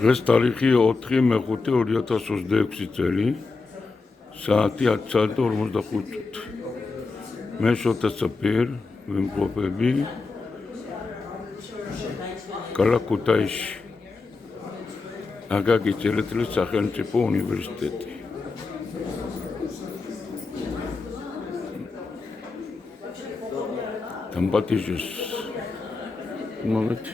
დღეს თარიღი 4/5/2026 წელი, საათი 10:45. მე შოთა საფერ ვიმყოფები ქალაქ ქუთაისში. აკაკი წერეთლის სახელმწიფო უნივერსიტეტი. დამპატიჟოს მომეთ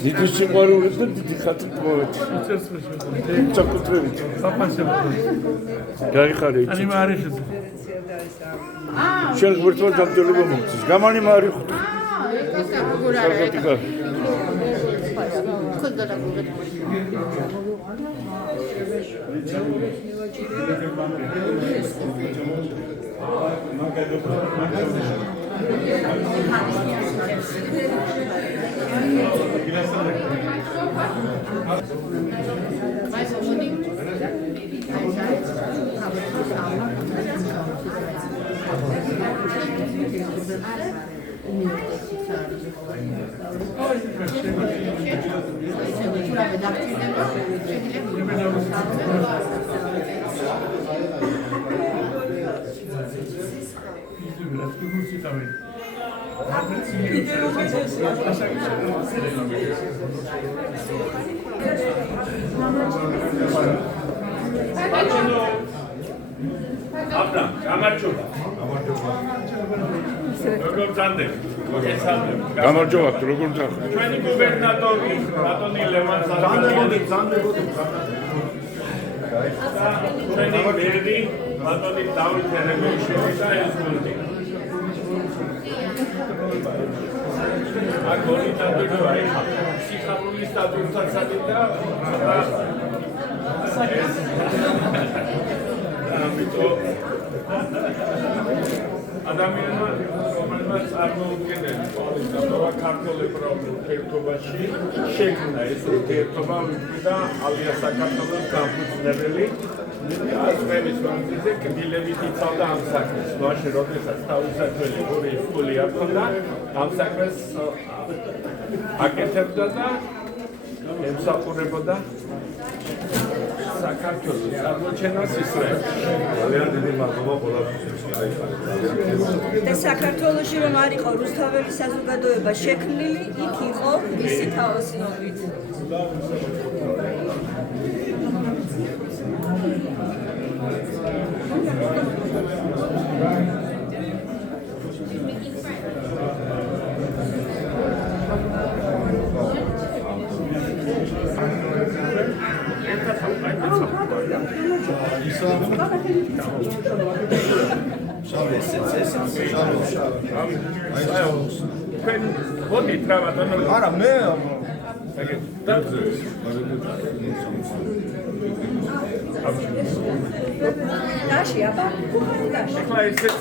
დიდი სიყვარული და დიდი ხათით მოვედი. საკუთრებით. გაიხარე იცი. אני מעריך את זה. შენ ღმერთმა დამჯერება მოგწეს. გამანი მარიხო. გამარჯობა, როგორ ძახ? ჩვენი გუბერნატორი ბატონი ლევან ჩვენი მერი ბატონი დავით ერგოიშვილი და ელზბურგი. აგონი დაბედო აი ხა. სიხარულის დაბედთან სადიდა ადამიანმა რომელმაც წარმოუდგენელი პოლიტიკა ქართულებრივ ურთიერთობაში შექმნა ეს ურთიერთობა და ალია საქართველოს დამფუძნებელი აზრების მანძილზე კბილებით იცავდა ამ საქმეს. მაშინ როდესაც თავისუფლი ორი სკოლი არ ქონდა, ამ საქმეს აკეთებდა და ემსახურებოდა საქართველოს აღმოჩენას ისრაელში. ძალიან დიდი მადლობა ყველაფერს. და საქართველოში რომ არ იყო რუსთაველი საზოგადოება შექმნილი, იქ იყო მისი თაოსნობით. What არა მე Dashi, აბა, dashi. Ეხლა ესეც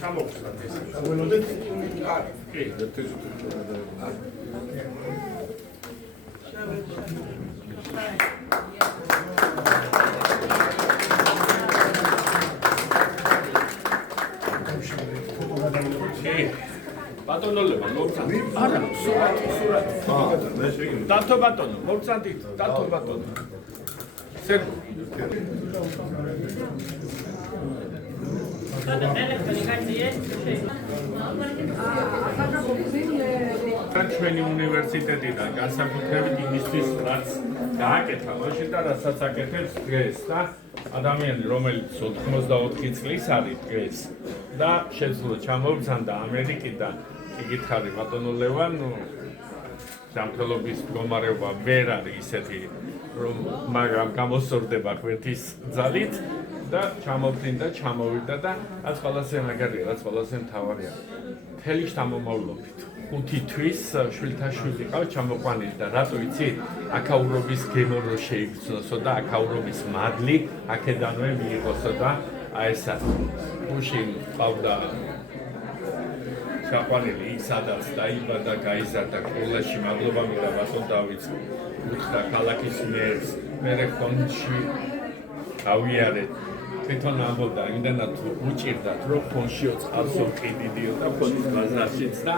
ჩამოვხსნათ ეს. ველოდეთ კი. ბატონოლებო, მოვცანდით. არა, სურათი. დათო ბატონო, მოვცანდით, დათო ბატონო. ჩვენი უნივერსიტეტიდან განსაკუთრებით იმისთვის, რაც გააკეთა მაშინ და რასაც აკეთებს დღეს და ადამიანი, რომელიც 84 წლის არის დღეს და შეძლო ჩამოვგზავნა ამერიკიდან, იკითხარი ბატონო ლევან, ჯანმრთელობის მდგომარეობა ვერ არის ისეთი, რომ მაგრამ გამოსწორდება ღვთის ძალით და ჩამოვთინდა, ჩამოვიდა და რაც ყველაზე მაგარია, რაც ყველაზე მთავარია. მთელი შთამომავლობით 5 თვის შვილთა შვილი ყავს ჩამოყვანილი და რატო იცი? აკაურობის გემო რო შეიგრძნოსო და აკაურობის მადლი აქედანვე მიიღოსო და აი ესა გუშინ ყავდა ჩაყვანილი იქ სადაც დაიბადა, გაიზარდა კულაში, მადლობა მინდა ბატონ დავითს უთხრა ქალაქის მერს, მერე ხონში ავიარეთ თვითონ ამბობდა, იმდანაც უჭირდათ, რომ ხონშიო წყალსო ყიდიდიო და ხონის ბაზარშიც და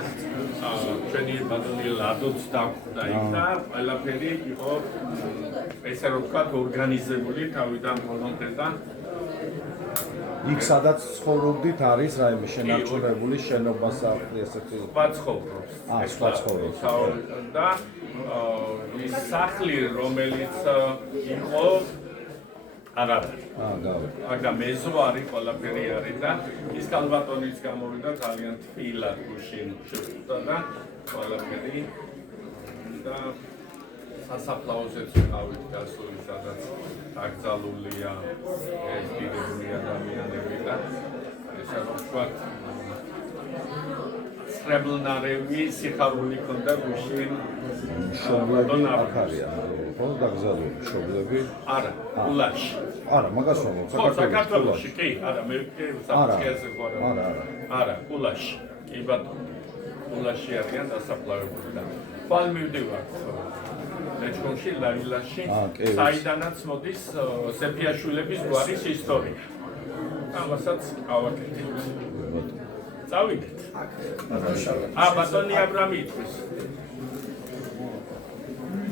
ჩვენი ბატონი ლადოც დაგვხვდა იქ და ყველაფერი იყო ესე რომ ვთქვათ ორგანიზებული თავიდან ბოლომდე. იქ სადაც ცხოვრობდით არის რაიმე შენარჩუნებული შენობა სახლი ესეთი სხვა ცხოვრობს. სხვა ცხოვრობს. და ის სახლი რომელიც იყო არაფერი. გავი. აგა მეზო არის, ყველაფერი არის და ის კალბატონის გამოვიდა ძალიან თბილად გუშინ შეხვდა და ყველაფერი და სასაფლაოზეც ვიყავით გასული, სადაც დაკრძალულია ეს დიდებული ადამიანები და ესე რომ ვთქვათ სტრებლნარევი სიხარული ქონდა გუშინ მშობლები აქ არიან, ხო, დაკრძალული მშობლები? არა, ულაში. არა, მაგას ვამბობ, საქართველოში, კი, არა, მე საფრთხეზე ვარ. არა, ულაში. კი ბატონო. ულაში არიან დასაფლავებული და ხვალ მივდივართ მეჩხომში, ლავილაში, საიდანაც მოდის სეფიაშვილების გვარის ისტორია. ამასაც ავაკეთებთ. წავიდეთ. ბატონი აბრამი იტყვის.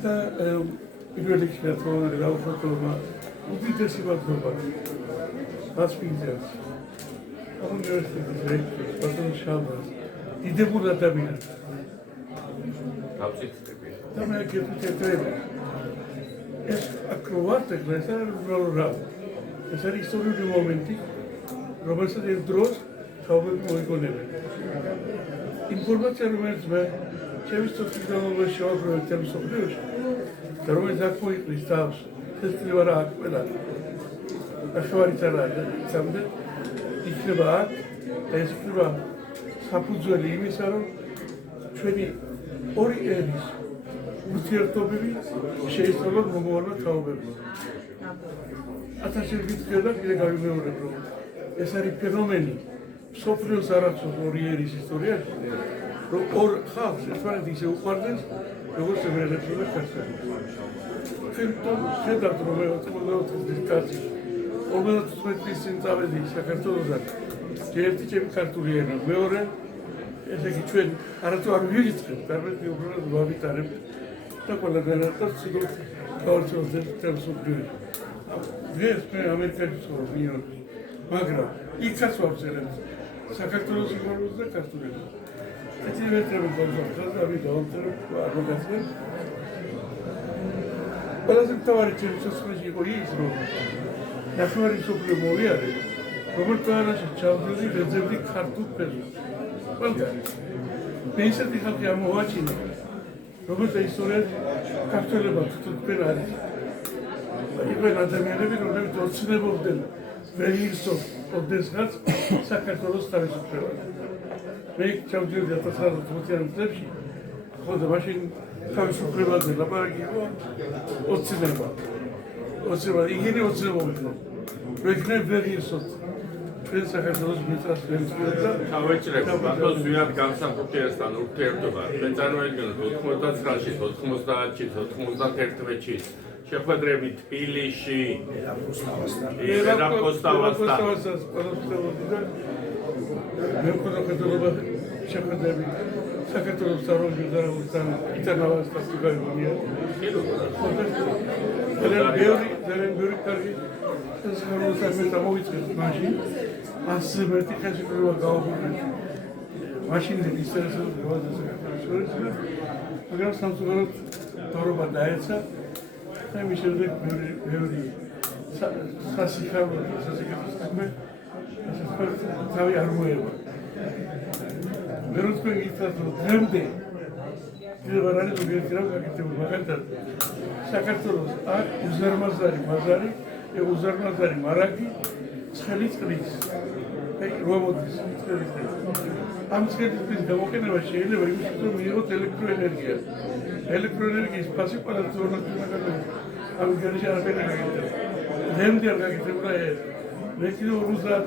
და პირველ რიგში რატომ გავხატობა უდიდესი მადლობა მასპინძელს უნივერსიტეტის რექტორს ბატონ შალვას დიდებულ ადამიანს გავწითები და მე გეტყვით ეს აკროვართ ეს არის ეს არის ისტორიული მომენტი რომელსაც ერთ დროს თავები მოიგონებენ ინფორმაცია რომელიც მე ჩემი სტუდენტობის შევაგროვე თემსოფლიოში და რომელიც აქ მოიყრის თავს ფესტივალი არა აქ ყველა ახალი ძალაა სამდე იქნება აქ და ეს იქნება საფუძველი იმისა რომ ჩვენი ორი ერის ურთიერთობები შეისწავლოთ მომავალმა თაობებში ათასობით და კიდე გავიმეორებ, რომ ეს არის ფენომენი სოფლიოს არაცოს ორი ერის ისტორიაში, რომ ორ ხალხს ერთმანეთი ისე უყვარდეს, როგორც ებრაელებსა და ქართველებს. თვითონ ხედავთ, რომ 94 წლის კაცი 55 წლის წინ წავედი საქართველოსთან, ერთი ჩემი ქართული ენა, მეორე ესე იგი ჩვენ არათუ არ ვირიცხებთ, არამედ უბრალოდ ვავითარებთ და ყველგან და ცუდად გავარჩევთ თემს უბრალოდ. დღეს მე ამერიკაში ვცხოვრობ ნიუ-იორკში, მაგრამ იქაც ვაბრძანებთ საქართველოს სიყვარულს და ქართულებას. Έτσι ვეტრები გავზარდეთ და ვიდავალთ არ მოგაცნეთ. ყველაზე მთავარი ჩემი სოციალიზმი იყო ის, რომ ნახევარი მსოფლიო მოვიარე, როგორც თვალაში ჩავდივდი ვეძებდი ქართულ ფერმას. ყველგან. მე ისეთი ხალხი ამოვაჩინე, როგორც ისტორიაში ქართველებმა თვითონ არის. იყვნენ ადამიანები, რომლებიც ოცნებობდნენ ვეღირსო ოდესღაც საქართველოს თავისუფლებას. მე ჩავდივდი 1920 წლებში, ხოლო მაშინ თავისუფლებაზე ლაპარაკი იყო ოცნება. იგივე ოცნებობდნენ. ვექნებ ვეღირსოთ ჩვენ საქართველოს მიწას ვემსხვრეთ და თავეჭრებს ბატონს ვიად განსაკუთრებასთან ურთიერთობა. მე წარმოიდგინოთ 99-ში, 90-ში, 91-ში შეხვედრები თბილისში, ერაპოსტავასთან. მე მქონდა ხედულობა შეხვედრები საქართველოს წარმომადგენლებთან, იტანავასთან თუგაიმონია. ძალიან ბევრი კარგი საზოგადოებრივი სამოვიწყეთ მაშინ. ასე მეტი ხელშეკრულება გავაღვიძეთ. მაშინდელი ისტორიულ გაზეთებში, მაგრამ სამწუხაროდ დორობა დაეცა. და მის შემდეგ ბევრი სასიხარულო საქმე თავი არ მოევა. მე რო თქვენ გითხრათ, რომ დღემდე კიდევ არ არის ზოგიერთი რამ გაკეთებული, მაგალითად საქართველოს აქ უზარმაზარი მაზარი, უზარმაზარი მარაგი ცხელი წყლის. როამოდის ცხელი წყლის. ამ ცხელი წყლის გამოყენება შეიძლება იმისთვის, რომ მიიღოთ ელექტროენერგია. ელექტროენერგიის ფასი ყველა ზონაში მაგალითად ამის გარშე არაფერი არ გაკეთება. დღემდე არ გაკეთებულა ეს. მე კიდევ 50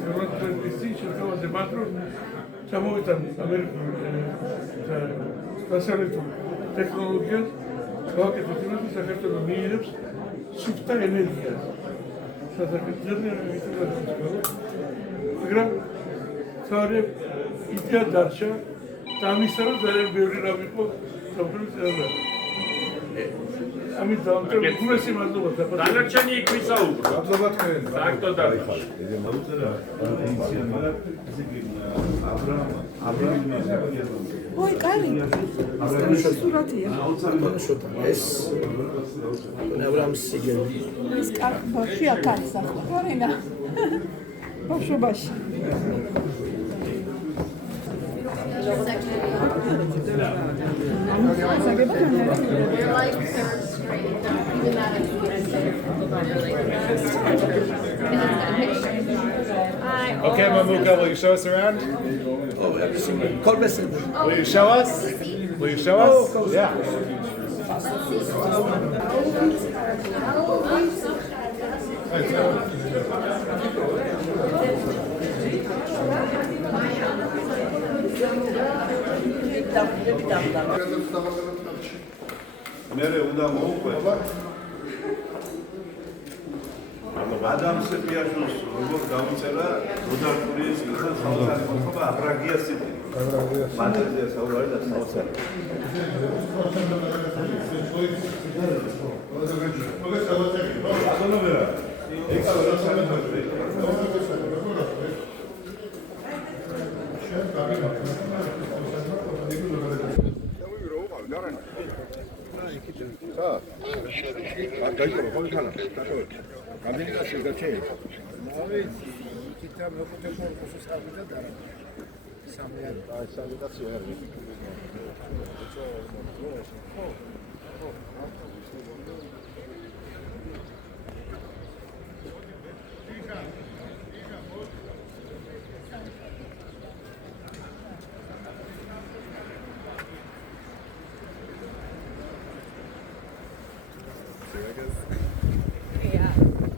წლის წინ შეთავაზე მათ რომ ჩამოვიტან ამერიკულ დასავლეთულ ტექნოლოგიას, გავაკეთოთ იმას, რომ საქართველოს მიიღებს სუფთა ენერგიას. მაგრამ თავი იდეა დარჩა და ამისა რომ ძალიან ბევრი რამ იყო საფრთხე. ამით დავამტკივრე უმეტესი მადლობა დაბადებას. დანარჩენი იქ ვისაუბროთ. მადლობა თქვენ. საერთოდ არის. ой, კარი. ეს სურათია. ეს აბრაამ სიგელი. ეს კარბაში აკაც ახლა. გორენა. ბავშვობაში. You're like third straight. Even that Okay, Mamuka, will you show us around? Oh, everything. Kolbesen. Will you show us? Will you show us? Yeah. მერე უნდა მოუყვება ადამ სეპიაშოს როგორ გამოწერა როდარტურის სახელმწიფო აბრაგია სიტი მანძილზე საუბარი და საოცარი Yeah.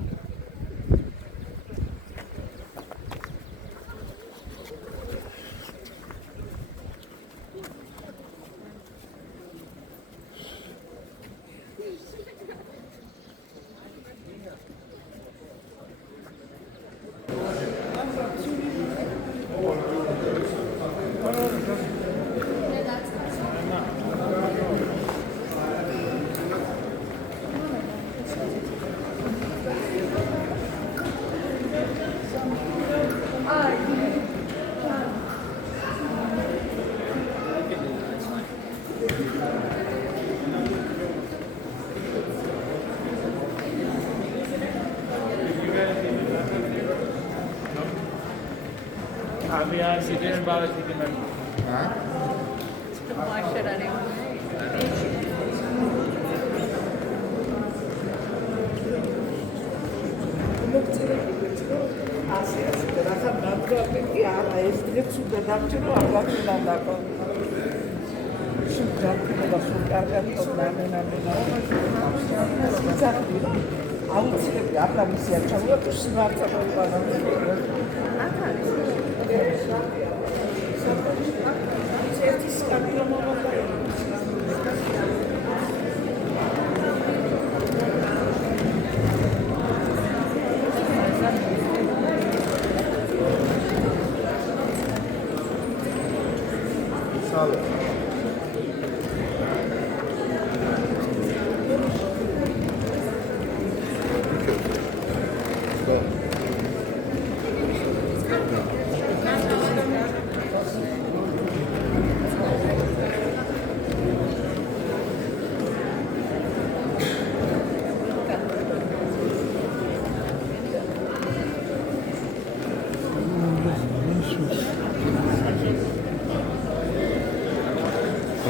Yeah, she didn't bother taking them. Why should anyone? აუცილებლად აფრამისია ჩავლა თუ სიმართლე მოიყვანა. ერთი სკაფი მომავალ.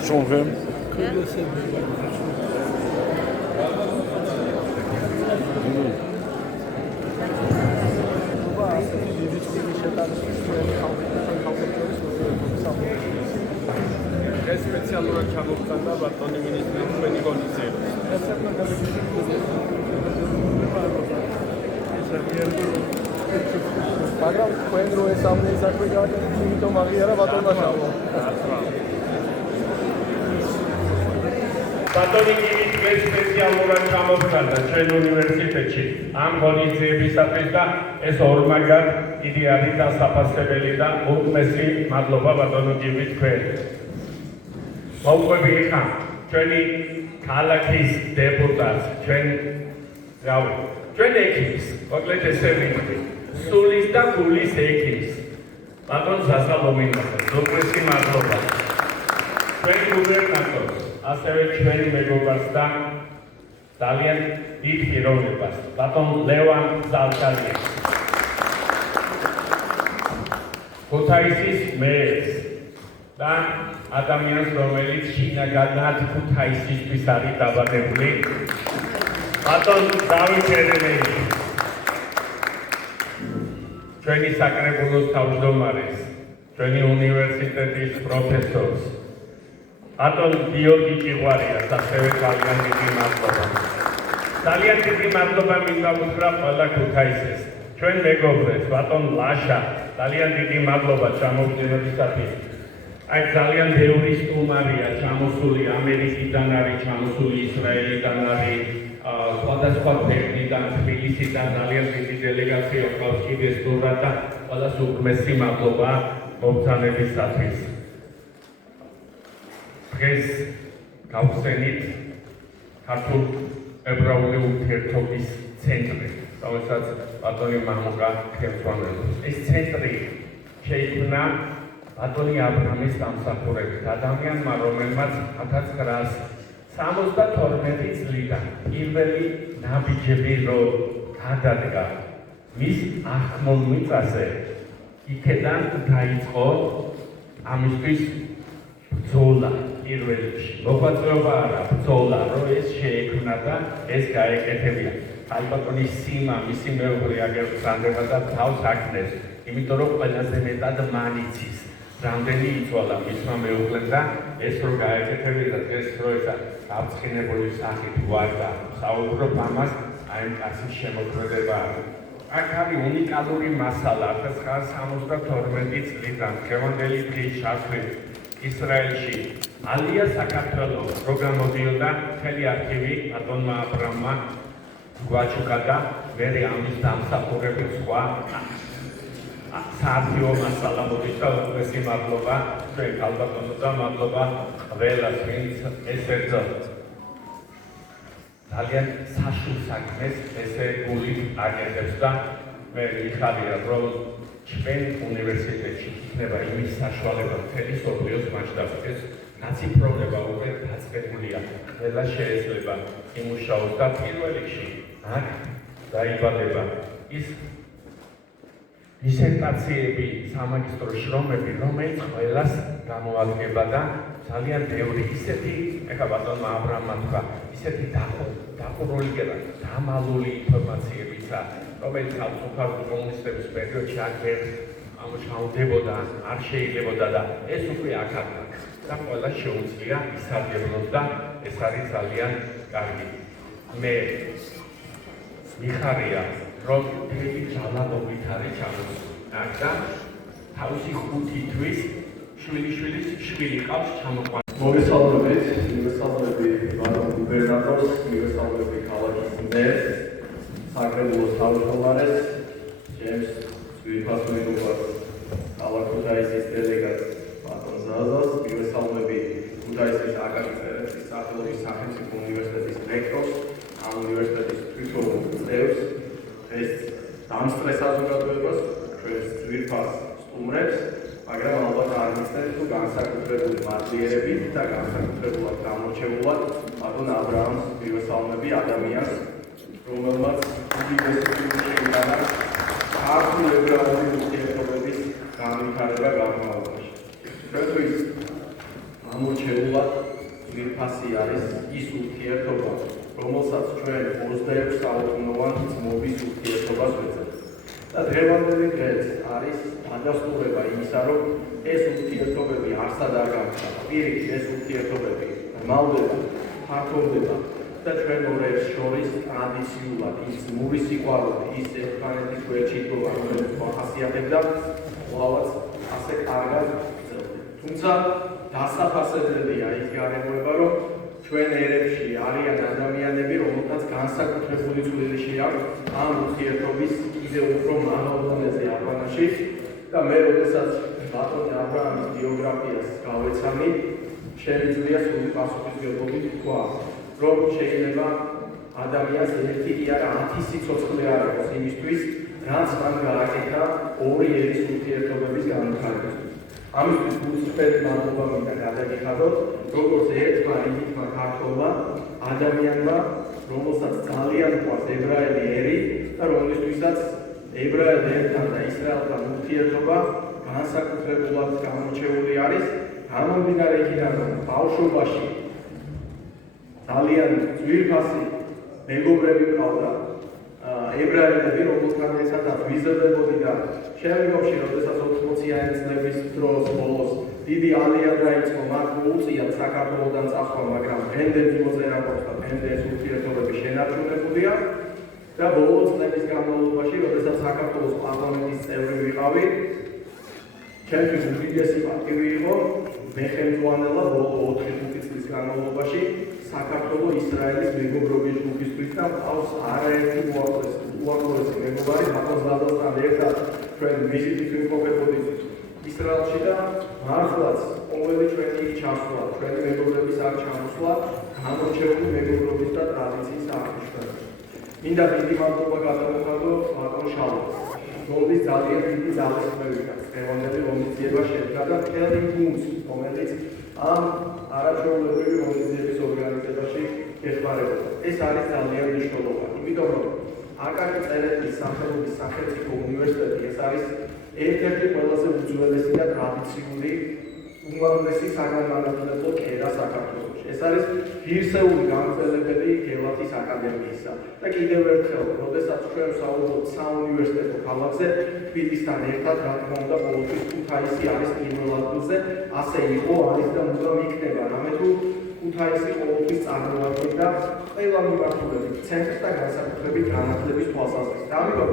Schon film? ეს სპეციალურად ჩამოვხდა ბატონი მინისტრი თქვენი კონიცეებს. მაგრამ თქვენ რო ეს ამ საქმე გავაკეთეთ, იმიტომ აღიარა ბატონმა შავო. ბატონი მინისტრი სპეციალურად ჩამოვხდა ჩვენ უნივერსიტეტში ამ ღონისძიებისათვის და ეს ორმაგად დიდი არის დასაფასებელი და უმეტესი მადლობა ბატონო გივი თქვენ. მოუყვები ხა ჩვენი ქალაქის დეპუტატს ჩვენ რავი ჩვენ ექიმს მოკლედ ესე ვიტყვი სულის და გულის ექიმს ბატონ სასალომინოს უმეტესი მადლობა ჩვენ გუბერნატორს ასევე ჩვენი მეგობარს და ძალიან დიდ პიროვნებას ბატონ ლევან ზალკალიას ქუთაისის მერს და ადამიანს რომელიც შინაგანად ქუთაისისთვის არის დაბადებული ბატონ დავით ერმელიშვილი ჩვენი საკრებულოს თავმჯდომარეს ჩვენი უნივერსიტეტის პროფესორს ბატონ გიორგი ჭიღვარიას ასევე ძალიან დიდი მადლობა ძალიან დიდი მადლობა მინდა უთხრა ყველა ქუთაისეს ჩვენ მეგობრებს ბატონ ლაშა ძალიან დიდი მადლობა ჩამოგდენებისათვის აი ძალიან ბევრი სტუმარია ჩამოსული ამერიკიდან არის ჩამოსული ისრაელიდან არის სხვადასხვა ქვეყნიდან თბილისიდან ძალიან დიდი დელეგაცია ყავს კიდე სტუმრად და ყველას უღმესი მადლობა მომხდარებისათვის დღეს გავხსენით ქართულ ებრაული ურთიერთობის ცენტრი რომელსაც ბატონი მამუკა ხელმძღვანელობს ეს ცენტრი შეიქმნა ბატონი აბრამის დამსახურებით ადამიანმა რომელმაც 1972 წლიდან პირველი ნაბიჯები რო გადადგა მის ახმულ მიწაზე იქედან დაიწყო ამისთვის ბრძოლა პირველ რიგში მოღვაწეობა არა ბრძოლა რომ ეს შეექმნა და ეს გაეკეთებინა ალბათონი სიმა მისი მეუღლე აგერ გზანდება და თავს აქნეს იმიტომ რომ ყველაზე მეტად მანიცის რამდენი იცვალა მისმა მეუღლემ და ეს რო გაეკეთებინა ეს რო ესა გაწყინებული სახით ვარდა საუბრობ ამას აი კაცის შემოქმედება აქ არის უნიკალური მასალა 1972 წლიდან დღევანდელი დღის ჩათვლით ისრაელში ალია საქართველოს რო გამოდიოდა მთელი არქივი ბატონმა აბრამმა გვაჩუკა და მერე ამის დამსახურებით სხვა საარქივო მასალა მოდიოდა უპირველესი მადლობა ჩვენ ქალბატონო და მადლობა ყველას ვინც ეს ეძებთ ძალიან საშუალო საქმეს ესე გული აგებებს და მე მიხარია რომ ჩვენ უნივერსიტეტში იქნება იმის საშუალება მთელი სოფლიოს მასშტაბით ეს ნაციფროვნება უკვე დაწყებულია ყველა შეიძლება იმუშაოს და პირველ რიგში აქ დაიბადება ის დისერტაციები, სამაგისტრო შრომები, რომელიც ყველას გამოადგება და ძალიან ბევრი ისეთი, ეხლა ბატონმა აბრამმა თქვა, ისეთი დახურული და დამალული ინფორმაციებისა, რომელიც თავისუფალ კომუნისტების პერიოდში აქ ვერ ამოშალდებოდა, არ შეიძლებოდა და ეს უკვე აქ აქვს და ყველა შეუძლია ისარგებლოს და ეს არის ძალიან კარგი. მე მიხარია რომ მთელი ძალადობით არის ჩამოსული და თავისი 5 თვის შვილიშვილის შვილი ყავს ჩამოყვანილი. მოგესალმებით, მოგესალმები ბატონ გუბერნატორს, მოგესალმები ქალაქის მერს, საკრებულოს თავმჯდომარეს, ჩემს ძვირფას მეგობარს, ქალაქ ქუთაისის დელეგატს ბატონ ზაზას, მოგესალმები ქუთაისის აკაკი წერეთლის სახელობის სახელმწიფო უნივერსიტეტის რექტორს, ამ უნივერსიტეტის თვითმფრინავის წევრს, ეს დამსწრე საზოგადოებას, ჩვენს ძვირფას სტუმრებს, მაგრამ ალბათ არ მისცემთ თუ განსაკუთრებული მადლიერებით და განსაკუთრებულად გამორჩეულად ბატონ აბრაამს მივესალმები ადამიანს, რომელმაც უდიდესი ქართული ებრაული ურთიერთობების განვითარება გამოაქვეყნა. ჩვენთვის გამორჩეულად ძვირფასი არის ის ურთიერთობა, რომელსაც ჩვენ 26 საუკუნოვან ძმობის ურთიერთობას ვეძებთ. და დღევანდელი დღეც არის ადასტურება იმისა, რომ ეს ურთიერთობები არსად არ გამხდარა. პირიქით ეს ურთიერთობები მალდება, ფართოვდება და ჩვენ ორებს შორის ტრადიციულად ის ძმური სიყვარული, ის ერთმანეთის გვერდჩიტობა, რომელიც მოახასიათებდა, ყოველაც ასე კარგად გრძელდება. თუმცა დასაფასებელია ის გარემოება, რომ ჩვენ ერებში არიან ადამიანები, რომელთაც განსაკუთრებული წვლილი აქვს ამ ურთიერთობის კიდევ უფრო მაღალ დონეზე აყვანაში და მე როდესაც ბატონ აბრაამის ბიოგრაფიას გავეცანი, შემიძლია სრული პასუხისმგებლობით თქვა, რომ შეიძლება ადამიანს ერთი კი არა 10 სიცოცხლე არ აქვს იმისთვის, რაც მან გააკეთა ორი ერის ურთიერთობების განვითარებისთვის. ამისთვის გულწრფელი მადლობა მინდა გადაგიხადოთ, როგორც ერთმა რიგითმა ქართველმა ადამიანმა, რომელსაც ძალიან უყვარს ებრაელი ერი და რომლისთვისაც ებრაელ ერთან და ისრაელთან ურთიერთობა განსაკუთრებულად გამორჩეული არის. გამომდინარე იქიდან, რომ ბავშვობაში ძალიან ძვირფასი მეგობრები მყავდა ებრაელები, რომელთაგან ეცადათ ვიზრდებოდი და შემდგომში, როდესაც 80-იანი წლების დროს ბოლოს დიდი ალია დაიწყო, მათ მოუწიათ საქართველოდან წასვლა, მაგრამ დღემდე მიმოწერა გვაქვს და დღემდე ეს ურთიერთობები შენარჩუნებულია და ბოლო წლების განმავლობაში, როდესაც საქართველოს პარლამენტის წევრი ვიყავი, ჩემთვის უდიდესი პატივი იყო მეხემძღვანელა ბოლო 4-5 წლის განმავლობაში საქართველოს ისრაელის მეგობრობის ჯგუფისთვის და ყავს არაერთი უახლოესი მეგობარი, ბატონ ზაზასთან ერთად ჩვენ ვიზიტით ვიმყოფებოდით ისრაელში და მართლაც ყოველი ჩვენი ჩასვლა, ჩვენი მეგობრების აქ ჩამოსვლა გამორჩეული მეგობრობის და ტრადიციის აღნიშნულია. მინდა დიდი მადლობა გადავუხადო ბატონ შალომს, რომლის ძალიან დიდი ძალისხმევი აქვს დღევანდელი ღონისძიება შედგა და მთელი გუნდს, რომელიც ამ არაჩვეულებრივი ღონისძიების ორგანიზებაში ეხმარებოდა. ეს არის ძალიან მნიშვნელოვანი, იმიტომ რომ აკაკი წერეთლის სახელობის სახელმწიფო უნივერსიტეტი ეს არის ერთ-ერთი ყველაზე უძველესი და ტრადიციული უმაღლესი საგანმანათლებლო კერა საქართველოში. ეს არის ღირსეული გამგრძელებელი გელათის აკადემიისა და კიდევ ერთხელ, როდესაც ჩვენ ვსაუბრობთ საუნივერსიტეტო ქალაქზე, თბილისთან ერთად, რა თქმა უნდა, ყოველთვის ქუთაისი არის პირველ ადგილზე, ასე იყო, არის და უნდა იქნება, რამე თუ ქუთაისი ყოველთვის წარმოადგენდა ყველა მიმართულებით ცენტრს და განსაკუთრებით განათლების თვალსაზრისით. ამიტომ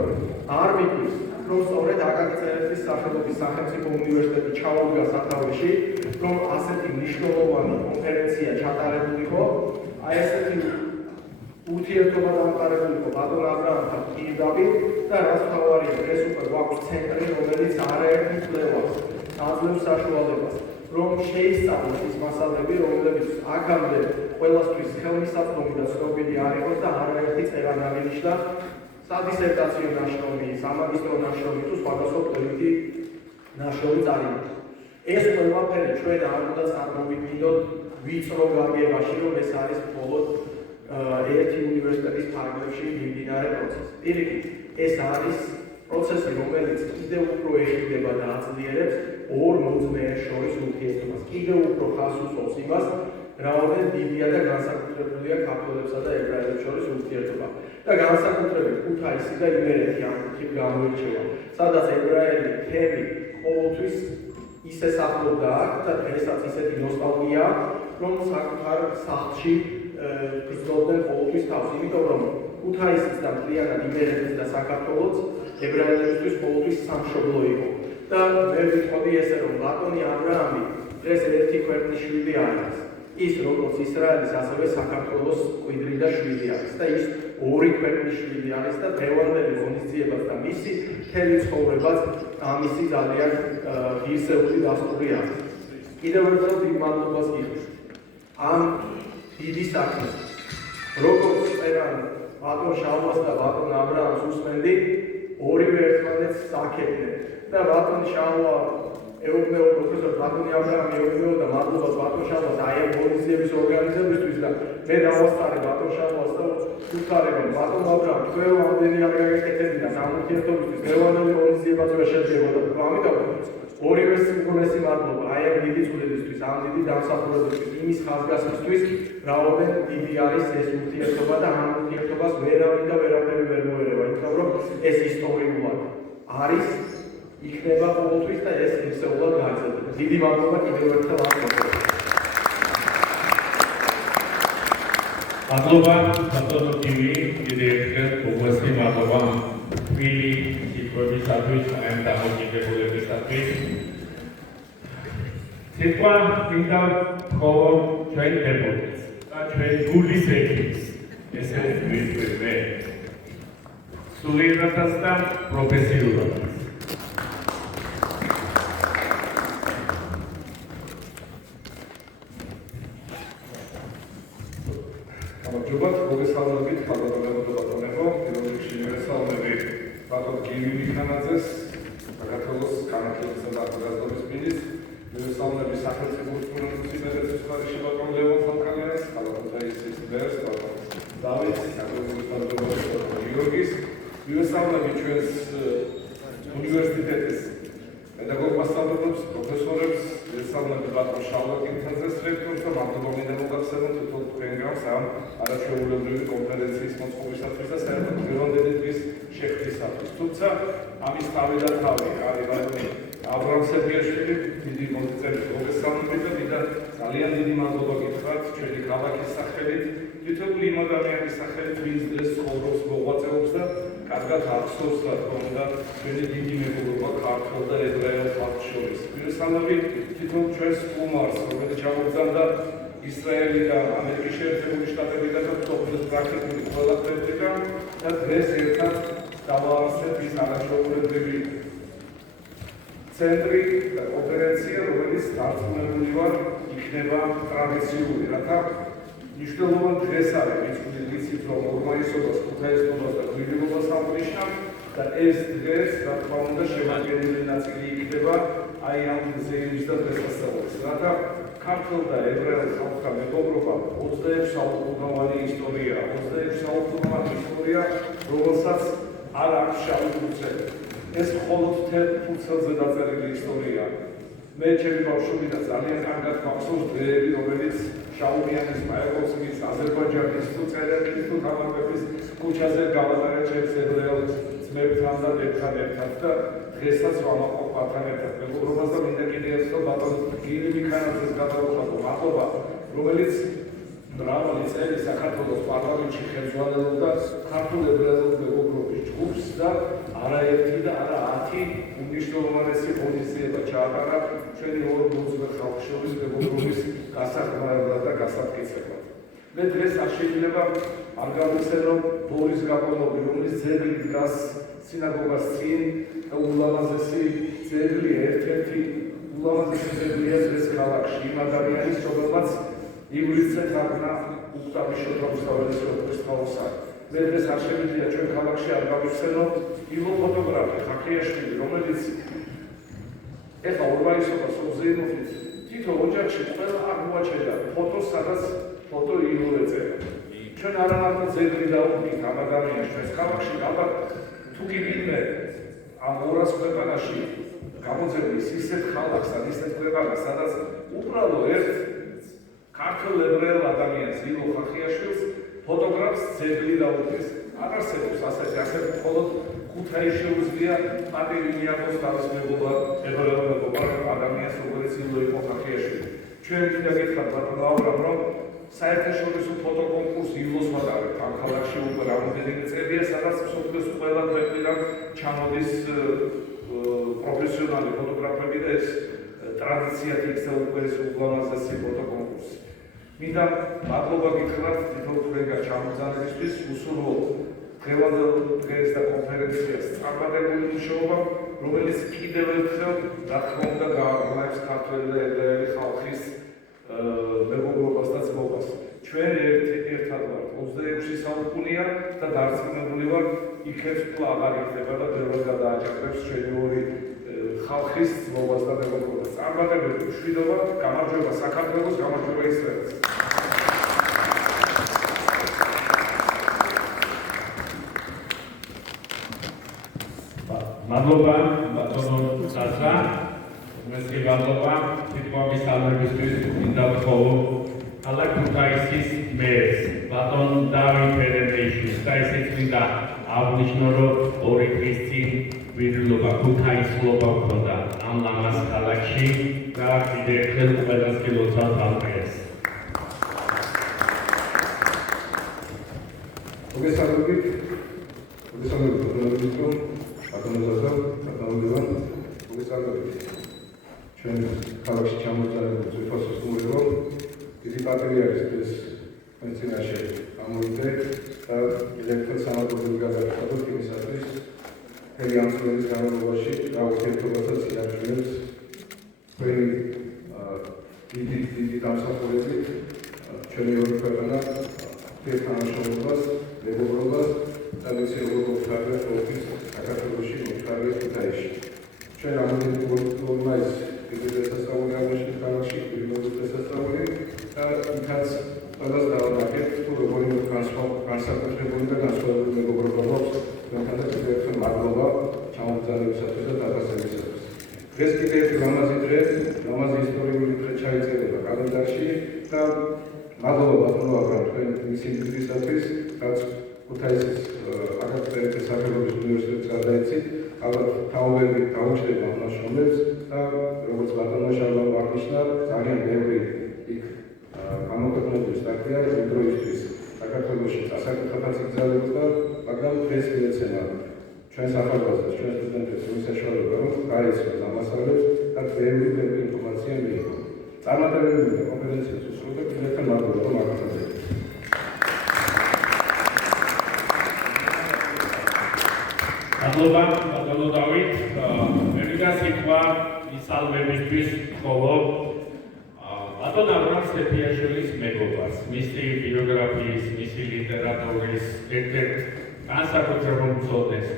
არ მიგვის, რომ სწორედ აკაკი წერეთლის სახელობის სახელმწიფო უნივერსიტეტი ჩაუდგა სათავეში, რომ ასეთი მნიშვნელოვანი კონფერენცია ჩატარებულიყო, აი ესეთი ურთიერთობა დამყარებული იყო ბატონ აბრაამთან პირდაპირ და რაც თავარია, ეს უკვე გვაქვს ცენტრი, რომელიც არაერთი წლევას აძლევს საშუალებას, რომ შეისწავლოს ის მასალები, რომლებიც აქამდე ყველასთვის ხელმისაწვდომი და ცნობილი არ იყოს და არაერთი წერა აღინიშნა სადისერტაციო ნაშრომი, სამაგისტრო ნაშრომი თუ სხვადასხვა კვლევითი ნაშრომი წარიმართა. ეს ყველაფერი ჩვენ არ უნდა წარმოვიდგინოთ ვიწრო გაგებაში, რომ ეს არის მხოლოდ ერთი უნივერსიტეტის ფარგლებში მიმდინარე პროცესი. პირიქით, ეს არის პროცესი, რომელიც კიდევ უფრო ეხიდება და აძლიერებს ორ მოძმეერს შორის ურთიერთობას, კიდევ უფრო ხაზს უსვამს იმას, რაოდენ დიდია და განსაკუთრებულია ქართველებსა და ებრაელებს შორის ურთიერთობა. და განსაკუთრებით ქუთაისი და იმერეთი ამ კუთხით გამოირჩევა, სადაც ებრაელი თემი ყოველთვის ისე სახლობდა აქ და დღესაც ისეთი ნოსტალგია, რომ საკუთარ სახლში გრძნობდნენ ყოველთვის თავს, იმიტომ რომ ქუთაისიც და მთლიანად იმერეთის და საქართველოც ებრაელებისთვის ყოველთვის სამშობლო იყო. და მე ვიტყოდი ესე, რომ ბატონი აბრაამი დღეს ერთი ქვეყნის შვილი არის. ის როგორც ისრაელის, ასევე საქართველოს მკვიდრი და შვილი არის და ის ორი ქვეყნის შვილი არის და დღევანდელი ღონისძიებაც და მისი მთელი ცხოვრებაც ამისი ძალიან ღირსეული დასტური არის. კიდევ ერთხელ დიდ მადლობას გიხდით. ამ დიდი საქმის, როგორც წერან ბატონ შალვას და ბატონ აბრაამს უსმენდი, ორივე ერთმანეთს საკეთდნენ და ბატონ შალვა ეუბნეო პროფესორ ბატონი აბრაამი ეუბნეოდა მადლობას ბატონ შალვას აი ამ ღონისძიების ორგანიზებისთვის და მე დავასწარე ბატონ შალვას და ვუხარე რომ ბატონ აბრაამ თქვენ ამდენი არ გაგეკეთებინა ამ ურთიერთობისთვის დღევანდელი ღონისძიებაც ვერ შედგებოდა ამიტომ ორივე სიყვარული მადლობა აი ამ დიდი წვდიდისთვის ამ დიდი დამსახურებისთვის იმის ხაზგასმისთვის რაოდენ დიდი არის ეს ურთიერთობა და ამ ურთიერთობას ვერავინ და ვერაფერი ვერ მოერევა იმიტომ რომ ეს ისტორიულად არის იქნება ყოველთვის და ეს ისეულად გაიზარდა. დიდი მადლობა კიდევ ერთხელ ამ პროცესს. მადლობა ბატონო ტივი, კიდევ ერთხელ უღესრი მადლობა თბილი სიტყვებისათვის, ამ დამოკიდებულებისათვის. სიტყვა მინდა მხოლოდ ჩვენ დებოდეთ და ჩვენ გულის ექიმს, ესე ვიტყვი მე. სულიერათაც და პროფესიულადაც. გამარჯობათ, მოგესალმებით, ხალხო და ბატონებო, პირველ რიგში მოგესალმები ბატონ გივი მიხანაძეს, საქართველოს განათლებისა და ახალგაზრდობის მინისტრს, მოგესალმები სახელმწიფო უნივერსიტეტის ხარისხი ბატონ ლევონ ხალხანიანს, ქუთაისის მერს, ბატონ დავითს, საქართველოს საზოგადოების ბატონ გიორგის, მოგესალმები ჩვენს უნივერსიტეტის პედაგოგ მასწავლებლებს, პროფესორებს, მოგესალმები ბატონ შალვა კინთაძეს, რექტორს და მადლობა მინდა მოგახსენოთ თვითონ თქვენგანს ამ არაჩვეულებრივი კონფერენციის მოწყობისათვის და საერთოდ დღევანდელი დღის შეხვედრისათვის. თუმცა ამის თავი და თავი არის ბატონი აბრაამ სერგეიაშვილი, დიდი მოწესრიგების მოგესალმებით და მინდა ძალიან დიდი მადლობა გითხრათ ჩვენი ქალაქის სახელით, თითოეული იმ ადამიანის სახელით, ვინც დღეს ცხოვრობს, მოღვაწეობს და კარგად ახსოვს რა თქმა უნდა ჩვენი დიდი მეგობრობა ქართველ და ებრაელ ხალხს შორის. მოგესალმებით თვითონ ჩვენს სტუმარს, რომელიც ჩამოგზავნდა ისრაელიდან, ამერიკის შეერთებული შტატებიდან და მსოფლიოს პრაქტიკული ყველა ქვეყნიდან და დღეს ერთად დავაარსებთ ის არაჩვეულებრივი ცენტრი და კონფერენცია, რომელიც დარწმუნებული ვარ იქნება ტრადიციული, რათა მნიშვნელოვანი დღეს არის, ვიცით რომ ნორმალიზებას, ქუთაისობას და გვირაბობას აღნიშნავ და ეს დღეს რა თქმა უნდა შემადგენელი ნაწილი იქნება აი ამ ზეიმის და დღესასწაულის, რათა ქართულ და ებრაელ ხალხთა მეგობრობა 26 საუკუნოვანი ისტორია, 26 საუკუნოვანი ისტორია, რომელსაც არ აქვს შავი ფურცელი. ეს მხოლოდ თეთრ ფურცელზე დაწერილი ისტორია. მე ჩემი ბავშვობიდან ძალიან კარგად მახსოვს დღეები, რომელიც შაუმიანის, მაიაკოვსკის, აზერბაიჯანის თუ წერეთის თუ თამარბების ქუჩაზე გავატარეთ ჩემს ებრაელ ძმებთან და დებთან ერთად და დღესაც ვამაყობ მათთან ერთად მეგობრობას და მინდა კიდევ ერთხელ ბატონ გივი მიხანაძეს გადავუხადო მადლობა, რომელიც მრავალი წელი საქართველოს პარლამენტში ხელმძღვანელობდა ქართულ ებრაელ მეგობრობის ჯგუფს და არაერთი და არა 10 უმნიშვნელოვანესი ღონისძიება ჩაატარა ჩვენი ორ მოძღვარ ხალხს შორის მეგობრობის გასახმარებლად და გასამტკიცებლად. მე დღეს არ შეიძლება არ გავიხსენო ბორის გაპონოვი, რომლის ძეგლი დგას სინაგოგას წინ და ულამაზესი ძეგლი, ერთ-ერთი ულამაზესი ძეგლია დღეს ქალაქში, იმ ადამიანის, რომელმაც ივლისზე თარგმნა უკტავი შოთაუსთაველის როსტოვსა. მე დღეს არ შემიძლია ჩვენ ქალაქში არ გავიხსენო ილო ფოტოგრაფი ხაქრიაშვილი, რომელიც ეხლა ურბანისტობას უზეიმովით თითო ოჯახში ყველა აღმოაჩენდა ფოტოს, სადაც ფოტო ილო ეწერა. ჩვენ არამარტო ძეგლი დავუდგით ამ ადამიანს ჩვენს ქალაქში, ალბათ თუ გიბინე ამ 200 ქვეყანაში გამოძებნის ისეთ ხალხს ან ისეთ ქვეყანას, სადაც უბრალო ერთ ქართველ ებრაელ ადამიანს ილო ხახიაშვილს ფოტოგრაფს ძეგლი დაუდგეს. არ არსებობს ასეთი მხოლოდ ქუთაისში შეუძლია პატივი მიაღოს თავის მეგობარ ებრაელ მეგობარ ადამიანს, როგორც ილო იყო ხახიაშვილი. ჩვენ კიდევ გითხრათ ბატონო აბრამ, რომ საერთაშორისო ფოტოკონკურსი ილოს ვატარებთ ამ ქალაქში უკვე რამდენიმე წელია, სადაც მსოფლიოს ყველა ქვეყნიდან ჩამოდის პროფესიონალი ფოტოგრაფები და ეს ტრადიციად იქცა უკვე ეს ულამაზესი ფოტოკონკურსი. მინდა მადლობა გითხრათ თითოეულ თქვენგან ჩამოგზავნებისთვის, უსურვო დღევანდელ დღეს და კონფერენციას წარმატებული მუშაობა, რომელიც კიდევ ერთხელ რა თქმა უნდა გააღვნიშნებს ქართველი და ებრაელი ხალხის მეგობრობას და ძმობას. ჩვენ ერთად ვართ 26 საუკუნეა და დარწმუნებული ვარ, იქაც კვლავ აღარ იქნება და ბევრად გადააჭარბებს ჩვენი ორი ხალხის ძმობას და მეგობრობას. წარმატებული მშვიდობა, გამარჯვება საქართველოს, გამარჯვება ისრაელს. მადლობა ბატონო წაცა, მესმის მადლობა თვითმფრინავის ალმებისთვის მინდა ვთხოვო ქალაქ ქუთაისის მერს ბატონ დავით ერემეიშვილს და ისიც მინდა აღნიშნო, რომ 2 დღის წინ ვირილობა ქუთაისლობა ჰქონდა ამ ლამაზ ქალაქში და კიდევ ერთხელ ყველას გილოცავთ ამ დღეს. მოგესალმებით ჩვენ ქალაქში ჩამოწარებული ძვირფასოს უმრევლო დიდი პატივი არის ეს მეცინაშე ამოვიდე და ელექტროს სამართლებრივი გადაწყვეტილება იმისათვის მთელი ამ წლების განმავლობაში რა ურთიერთობასაც იარჩევს თქვენი დიდი დამსახურებით ჩვენი ორი ქვეყანა თანამშრომლობას, მეგობრობას და ვიცი როგორ მოხდარდა ყოველთვის საქართველოში, მოხდარდა ქუთაისში. ჩვენ ამოდით მაის პირველ დასასწავლი აღმოჩნდა ქალაქში, პირველ დასასწავლი და იქაც ყველას დავანახეთ, თუ როგორი განსაკუთრებული და განსხვავებული მეგობრობა გვაქვს თქვენთან და კიდევ ერთხელ მადლობა ჩამოგზავნებისათვის და დაფასებისათვის. დღეს კიდევ ერთი ლამაზი დღე, ლამაზი ისტორიული დღე ჩაიწერება კალენდარში და მადლობა ბატონო აბრამ თქვენ მისი მიზნისათვის, რაც ქუთაისის აკადემიის სახელობის უნივერსიტეტს გადაეცით, ალბათ თაობები დაუჭრება ამ ნაშრომებს და როგორც ბატონო შარლამ აღნიშნა, ძალიან ბევრი იქ გამოქვეყნებული სტატია იმ დროისთვის საქართველოში დასაკუთრებაც იგზავნებოდა, მაგრამ დღეს მიეცემა ჩვენს ახალგაზრდას, ჩვენ სტუდენტებს იმის საშუალება, რომ გაეცნოს ამ მასალებს და ბევრი ინფორმაცია მიიღონ. წარმატებული კონფერენციის უსრულდა კიდევ ერთხელ მადლობა რომ აღწევთ. მადლობა ბატონო დავით, მე მინდა სიტყვა ისალმებისთვის ვთხოვო ბატონ აბრამ სეფიაშვილის მეგობარს, მისი ბიოგრაფიის, მისი ლიტერატურის ერთ-ერთ განსაკუთრებულ მცოდნეს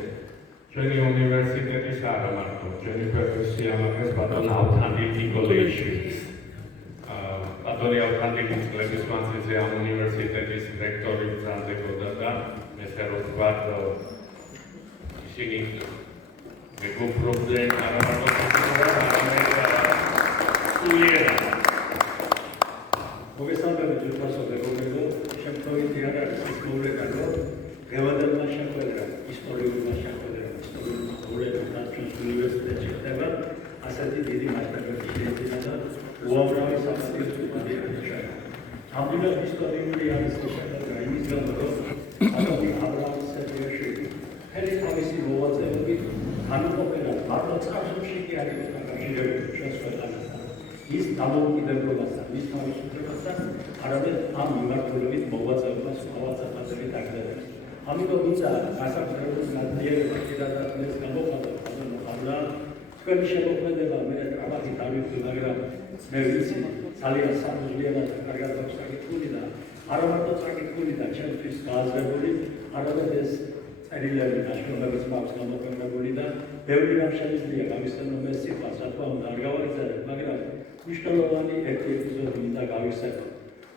ჩვენი უნივერსიტეტის არა მარტო, ჩვენი ქვეყნის სიამაყეს ბატონ ავთანდილ ნიკოლეიშვილის. ბატონი ავთანდილის წლების მანძილზე ამ უნივერსიტეტის რექტორი ბრძანდებოდა და მესე რომ ვთქვა, ისინი მეგობრობდნენ არა მარტო არამედ სულიერად. მოგესალმებით თვითონსო მეგობრებო, შემთხვევით არ არის ის მოვლენა, რომ დღევანდელმა შეხვედრა, ისტორიულმა შეხვედრა, ისტორიული მოვლენა ჩვენს უნივერსიტეტში ხდება, ასეთი დიდი მასშტაბების შეძენა და უამრავი საფასურის უდიდება. ამდენად ისტორიული არის ეს შეხვედრა იმის გამო, რომ ბატონი აბრამ სეფიაშვილი მთელი თავისი მოღვაწეობით განუყოფელად მარტო წყაროებში კი არის დაკავშირებული ჩვენს ქვეყანასთან. ის დამოუკიდებლობასთან, მის თავისუფლებასთან, არამედ ამ მიმართულებით მოღვაწეობას ყოველწლიურად აგრძელებს. ამიტომ მინდა გასაკუთრებულ განმარტებაში გადაწყვეტილებას გამოხატო, მაგრამ თქვენი შემოქმედება მე აბათი დავიწყე, მაგრამ მე ვიცი, ძალიან სამძლიეროდ კარგად აქვს საკითხული და არა მარტო საკითხული და ჩემთვის გააზრებული, არამედ ეს წერილები ნაშრომებიც მაქვს გამოქვეყნებული და ბევრი რამ შემიძლია გავიხსენო ეს სიტყვას, რა თქმა უნდა არ გავაგრძელებ, მაგრამ მნიშვნელოვანი ერთი ეპიზოდი მინდა გავიხსენო.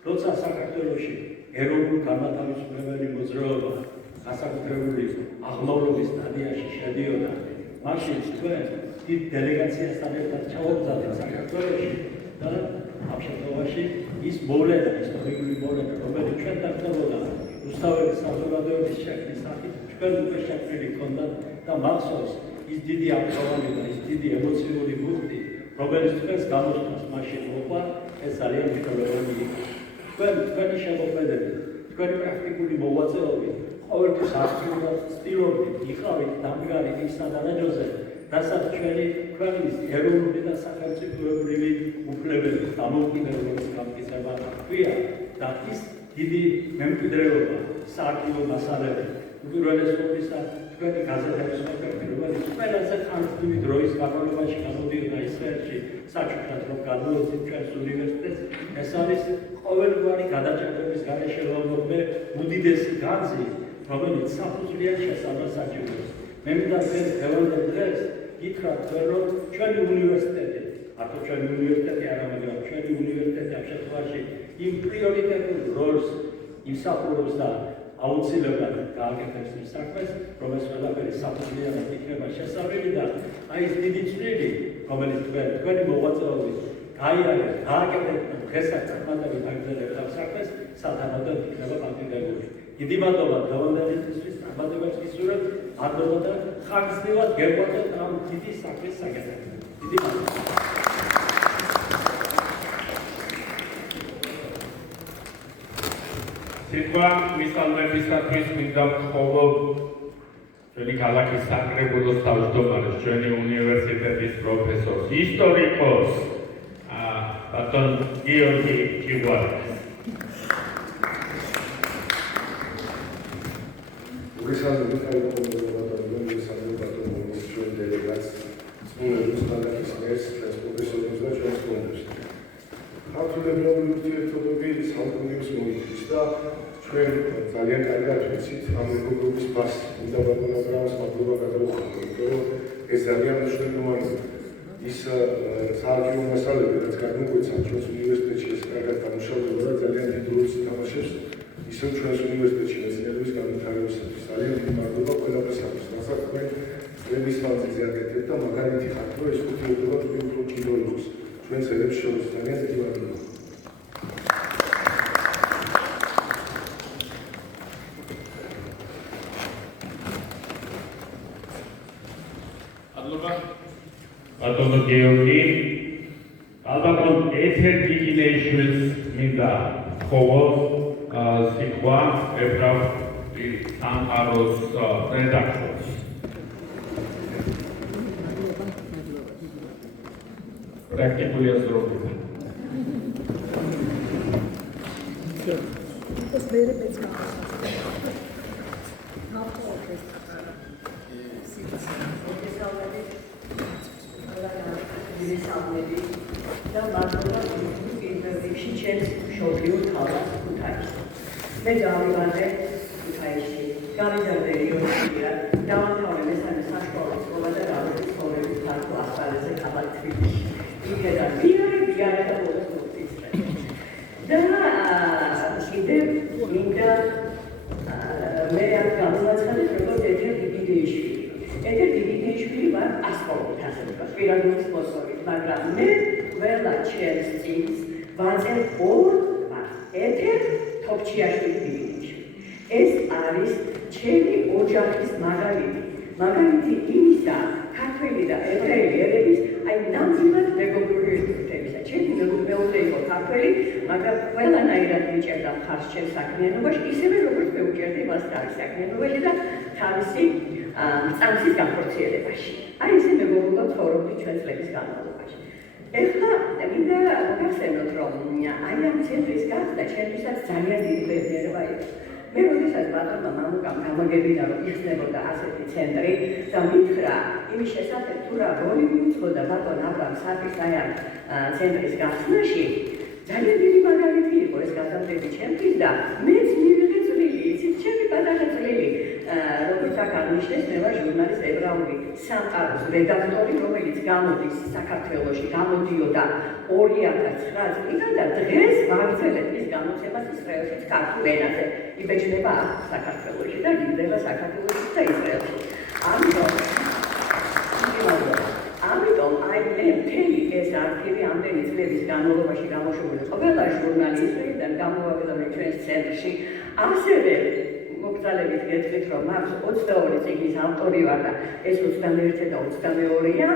როცა საქართველოში ეროვნულ განმათავისუფლებელი მოძრაობა განსაკუთრებული აღმავლობის სტადიაში შედიოდა მაშინ თქვენ დიდ დელეგაციასთან ერთად ჩავაბრძანეთ საქართველოში და ამ შემთხვევაში ის მოვლენა, ისტორიული მოვლენა, რომელიც ჩვენ დაწყებოდა რუსთავების საზოგადოების შექმნის სახით, ჩვენ უკვე შექმნილი ჰქონდათ და მახსოვს ის დიდი აქტუალური და ის დიდი ემოციური ბუხტი, რომელიც თქვენს გამოსვლას მაშინ მოყვა, ეს ძალიან მნიშვნელოვანი იყო. თქვენი შემოქმედებით, თქვენი პრაქტიკული მოღვაწეობით, ყოველთვის აქტიურად ცდილობდით, იყავით დამდგარი იმ სადარაჯოზე, რასაც ჩვენი ქვეყნის ეროვნული და სახელმწიფოებრივი უფლებების დამოუკიდებლობის გამტკიცება ჰქვია და ის დიდი მემკვიდრეობა, საარქივო მასალები, უპირველეს ყოვლისა თქვენი გაზეთების მოქმედება, რომელიც ყველაზე ხანგრძლივი დროის განმავლობაში გამოდიოდა ისრაელში, საჩუქრად რომ გადმოეცით ჩვენს უნივერსიტეტს, ეს არის ყოველგვარი გადაჭრების გარეშე მოქმე უდიდესი განძი, რომელიც საფუძვლიან შესწავლას საჭიროებს. მე მინდა დღევანდელ დღეს გითხრათ თქვენ, რომ ჩვენი უნივერსიტეტი, მარტო ჩვენი უნივერსიტეტი არა, მაგრამ ჩვენი უნივერსიტეტი ამ შემთხვევაში იმ პრიორიტეტულ როლს იმსახურებს და აუცილებლად გააკეთებს იმ საქმეს, რომ ეს ყველაფერი საფუძვლიანად იქნება შესწავლილი და აი ეს დიდი წვლილი, რომელიც თქვენი მოღვაწეობით გაიარეთ, გააკეთეთ და დღესაც წარმატებით აგრძელებთ ამ საქმეს, სათანადოდ იქნება პატივდებული. დიდი მადლობა დღევანდელისთვის, წარმატებებს გისურვებთ, მადლობა და ხანგრძლივად გეყვანოთ ამ დიდი საქმის საკეთებას. დიდი მადლობა. სიტყვა მისალმებისათვის მინდა ვთხოვოთ ჩვენი ქალაქის საკრებულოს თავმჯდომარეს, ჩვენი უნივერსიტეტის პროფესორს, ისტორიკოს ბატონ გიორგი ჩიგვარეს. მოგესალმებით, აი მოგესალმებით ბატონო ჩვენი დელეგაცია, სპონსორის ქალაქის მერს, პროფესორებს და ჩვენს კონგრესს. ქართულებრივი ურთიერთობები საუკუნეებს მოიცავს და ჩვენ ძალიან კარგად ვიცით ამ მეგობრობის ფასს. მინდა ბატონ აბრაამს მადლობა გადავუხადო, იმიტომ რომ ეს ძალიან მნიშვნელოვანია. ის საარქივო მასალები, რაც გამოგვეცა ჩვენს უნივერსიტეტში, ეს კარგად დამუშავება და ძალიან დიდ როლს ითამაშებს ისევ ჩვენს უნივერსიტეტში მეცნიერების განვითარებისათვის. ძალიან დიდი მადლობა ყველაფერს, რასაც თქვენ წლების მანძილზე აკეთებთ და მაგალითი ხართ, რომ ეს ურთიერთობა უფრო კიდევ იყოს. ჩვენს ერებს შორის ძალიან დიდი მადლობა. ბატონო გიორგი, ალბათ ეთერ გიგინეიშვილს მინდა ვთხოვოთ სიტყვა ებრაული სამყაროს რედაქტორს. პრაქტიკული აზროვნება. ეს მერე მეცმა. და მადლობა ინტერვიუში ჩემს მშობლიურ ქალაქ ქუთაისში. მე დავიბადე ქუთაისში, გავიზარდე იორშია, დავამთავრე მესამე საშუალო სკოლა და გავიგე ცხოვრების ფართო ასპარეზზე ქალაქ თბილისში. იქედან ვიარე და მოვეცი. და კიდევ მინდა მე ამ გამოვაცხადეთ როგორც ეთერ გიგინეიშვილი. ეთერ გიგინეიშვილი ვარ ასკოლით ასება, პირადული სპონსორით, მაგრამ მე ყველა ჩემს წიგნს ვაწერ ორ მას. ეთერ თოფჩიაშვილი გიგინეიშვილი. ეს არის ჩემი ოჯახის მაგალითი იმისა, ქართველი და ებრაელი ერების აი ნამდვილად მეგობრული ერთობისა. ჩემი მეუღლე იყო ქართველი, მაგრამ ყველანაირად მიჭერდა მხარს ჩემს საქმიანობაში, ისევე როგორც მე უჭერდი მას თავის საქმიანობაში და თავისი წამსის განხორციელებაში. აი ესე მეგობრულად ცხოვრობდი ჩვენ წლების განმავლობაში. ეხლა მინდა მოგახსენოთ, რომ აი ამ ცენტრის გახსნა ჩემთვისაც ძალიან დიდი ბედნიერება იყო. მე როდესაც ბატონმა მამუკამ გამოგებინა, რომ იხსნებოდა ასეთი ცენტრი და მითხრა იმის შესახებ, თუ რა როლი მიუძღოდა ბატონ აბრაამ სარკის აი ამ ცენტრის გახსნაში, ძალიან დიდი მაგალითი იყო ეს გაზრდები ჩემთვის და მეც მივიღე წვლილი, იცით, ჩემი პატარა წვლილი, როგორც აქ აღნიშნეს, მე ვარ ჟურნალის ებრაული სამყაროს რედაქტორი, რომელიც გამოდის საქართველოში, გამოდიოდა 2009 წლიდან და დღეს ვაგრძელებ ის გამოცემას ისრაელშიც ქართულ ენაზე. იბეჭდება საქართველოში და იზრდება საქართველოში და ისრაელში. ამიტომ წლების განმავლობაში გამოშვებული ყველა ჟურნალისტებიდან გამოვაგზავნე ჩვენს ცენტრში. ასევე მოგზაურობით გეტყვით, რომ მაქვს 22 წიგნის ავტორი ვარ და ეს 21 და 22-ია.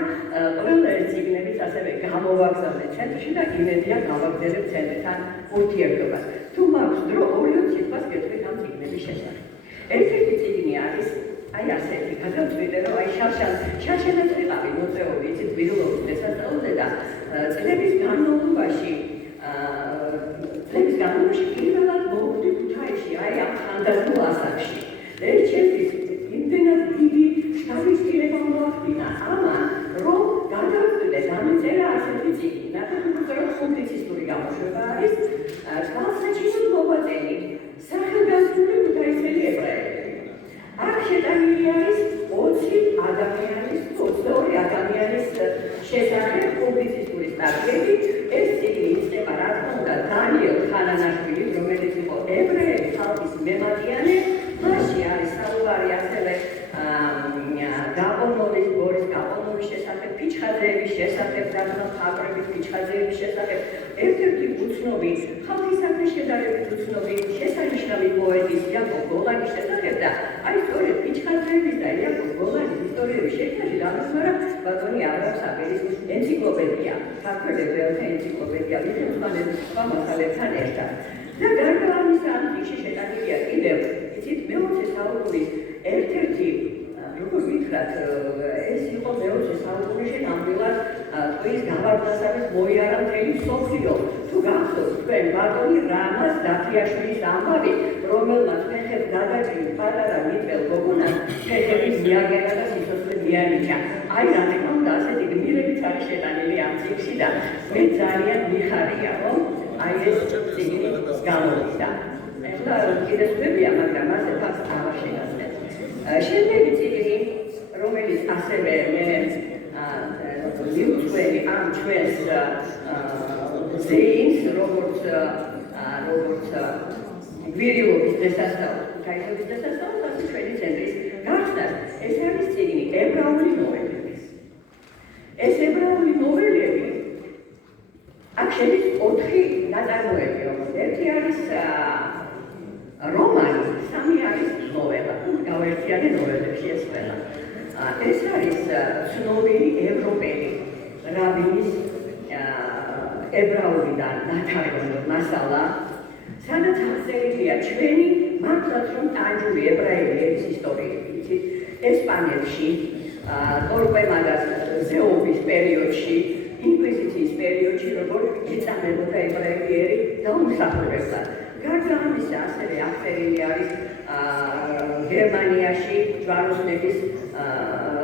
ყველა ეს წიგნებიც ასევე გამოვაგზავნე ცენტრში და იმედია გავაგრძელებ ცენტრთან ურთიერთობას. თუ მაქვს დრო, 2 სიტყვას გეტყვით ამ წიგნების შესახებ. ერთ-ერთი წიგნი არის აი ასეთი, გადავწყვიტე, რომ აი შარშანაც ვიყავი მოწვეული, იცით, ვირულობის დღესასწაულზე და წლების განმავლობაში პირველად მოვხვდი ქუთაისში, აი ამ ხანდაზმულ ასაკში. და ეს ჩემთვის იმდენად დიდი შთაბეჭდილება მოახდინა ამან, რომ გადავწყვიტე დამიწერა ასეთი წიგნი. ნახეთ, უბრალოდ პუბლიცისტური გამოშვება არის, თვალსაჩინოდ მოღვაწენი სახელგანწმული ქუთაისელი ებრაელები. აქ შეტანილი არის 20 ადამიანის, 22 ადამიანის შესახებ პუბლიცისტური სტატიები. ეს წიგნი იწყება, რა თქმა უნდა, დანიელ ხანანაშვილით, რომელიც იყო ებრაელი ხალხის მემატიანე. მასში არის საუბარი ასევე გაპონოვის, ბორის გაპონოვის შესახებ, ფიჩხაძეების შესახებ, რადგან მხატვრების ფიჩხაძეების შესახებ. ერთ-ერთი უცნობი, ხალხისათვის შედარებით უცნობი, შესანიშნავი პოეტის იაკობ გოლანის შესახებ და აი სწორედ ფიჩხაძეების და იაკობ გოლანის ისტორიების შექმნაში დამსვარა ბატონი აბრაამ საპერის ენციკლოპედია, ქართველ ებრაელთა ენციკლოპედია, მითითებულებების სხვა მასალებთან ერთად. და გარდა ამისა, ამ წიგნში შეტანილია კიდევ, იცით, მე-20 საუკუნის ერთ-ერთი, როგორ ვითხრათ, ეს იყო მე-20 საუკუნეში ნამდვილად ტყუის გავარდნასათვის მოიარა მთელი მსოფლიო. თუ გახსოვთ თქვენ ბატონი რამაზ დათიაშვილის ამბავი, რომელმაც ფეხებს გადაჭრით პატარა მიტყელ გოგონას ფეხები მიაგერა და სიცოცხლე მიანიჭა. აი რა თქმა უნდა, ასეთი გმირებიც არის შეტანილი ამ წიგნში და მე ძალიან მიხარია, რომ აი ეს წიგნი გამოვიდა. ეხლა კიდე ვხვდებია, მაგრამ ასე ფაქტს აღაშენახეთ. შემდეგი წიგნი, რომელიც ასევე მე მივუძღვენი ამ ჩვენს ზეიმს, როგორც გვირილობის დღესასწაულს, ქუთაისების დღესასწაულს, ასე ჩვენი ცენტრის გახსნას. ეს არის წიგნი ებრაული ნოველები. ეს ებრაული ნოველები, აქ შედის 4 ნაწარმოები, ერთი არის რომანი, 3 არის ნოველა, გავერთიანე ნოველებში ეს ყველა. ეს არის ცნობილი ევროპელი რაბინის ებრაულიდან ნათარგმნი მასალა, სადაც აღწერილია ჩვენი მართლაც რომ ტანჯული ებრაელი ერის ისტორიები, იცით, ესპანეთში, ტორკვემადას ზეობის პერიოდში, ინკვიზიციის პერიოდში, როგორ იწამებოდა ებრაელი ერი დაუმსახურებდა. გარდა ამისა, ასევე აღწერილი არის გერმანიაში ჯვაროსნების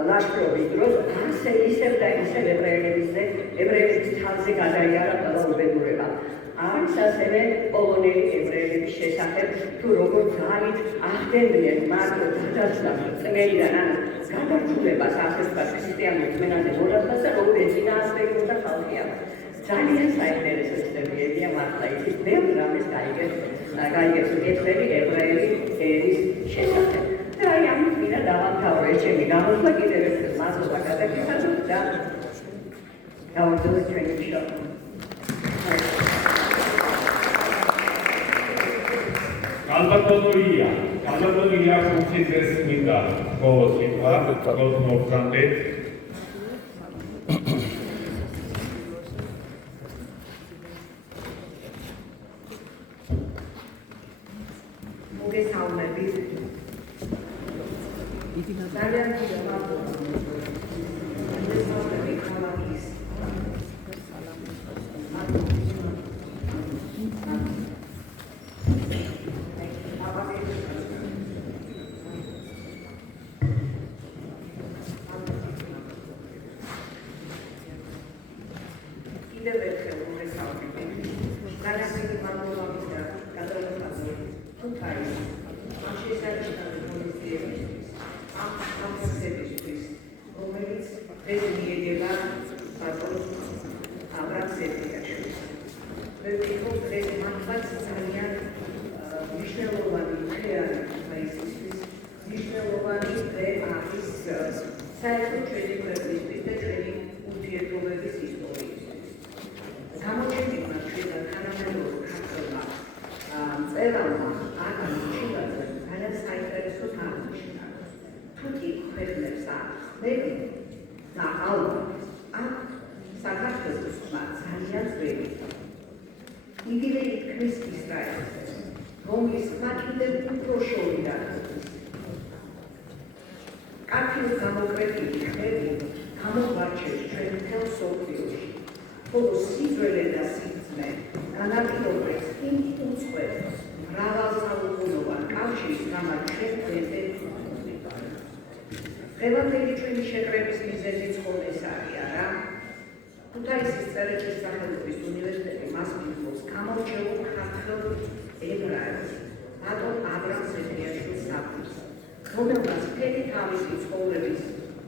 ლაშქრობის დროს ისევ და ისევ ებრაელების თავზე გადაიარა ყველა უბედურება. არის ასევე პოლონელი ებრაელების შესახებ, თუ როგორ ძალით ახდენდნენ მარტო გადაცვლას წმენდან, ანუ გადარჩულებას ასე ვთქვათ ქრისტიანულ წმენდანზე მონათლას და როგორ ეწინააღმდეგებოდა ხალხი ამ. ძალიან საინტერესო ისტორიებია მართლა, იცით, ბევრ რამეს გაიგებს კითხვები ებრაელი ერის შესახებ. და აი ამით მინდა დავამთავრო ეს ჩემი გამოსვლა, კიდევ ერთხელ მადლობა გადაგიხადოთ და გავაგრძელოთ ჩვენი მუშაობა. ალბათონია ხუთი წესი მინდა ბოლოს იტყვა, ბოლოს მოვხსნდეთ. მოგესალმებით. ძალიან დიდი მადლობა. მოგესალმებით ქალაქის. კიდევ ერთხელ მოგესალმებით. ძალიან დიდი მადლობა გადავიხადოთ ქუთაისს. ამ შესანიშნავი ღონისძიებისთვის, ამ კონცერტებისთვის, რომელიც დღეს მიედება ბატონ აბრაამ სერგეიაშვილს. მე ვფიქრობ, დღეს მართლაც ძალიან მნიშვნელოვანი დღე არის ქუთაისისთვის, მნიშვნელოვანი დღე არის საერთოდ ჩვენი ქვეყნისთვის და ჩვენი ურთიერთობების ისტორიისთვის. ყველამ აღმოჩნდა ძალიან საინტერესო თამაში. თუკი ქვეყნებს აქვს ხმები და ალბათ აქ საქართველოსმა ძალიან ძველი. იგივე ითქმის ისრაელს, რომლის ხმა კიდევ უფრო შორიდან. კაფის გამოკრეფილი ხმები გამოგვარჩევს ჩვენ მთელ მსოფლიოში. ხოლო სიძველე და სიბრძნე განაპირობებს იმ უცხოელ მრავალსაუკუნოვან კავშირს, რამაც ჩვენ დღემდე ვიყენებთ. დღევანდელი ჩვენი შეკრების მიზეზიც ხოლმე ეს არის, არა? ქუთაისის წერეთლის სახელობის უნივერსიტეტი მას მიიღოს გამორჩეულ ქართველ ებრაელს, ბატონ აბრამს ებრიაშვილს საფუძვლად, რომელმაც მთელი თავისი ცხოვრების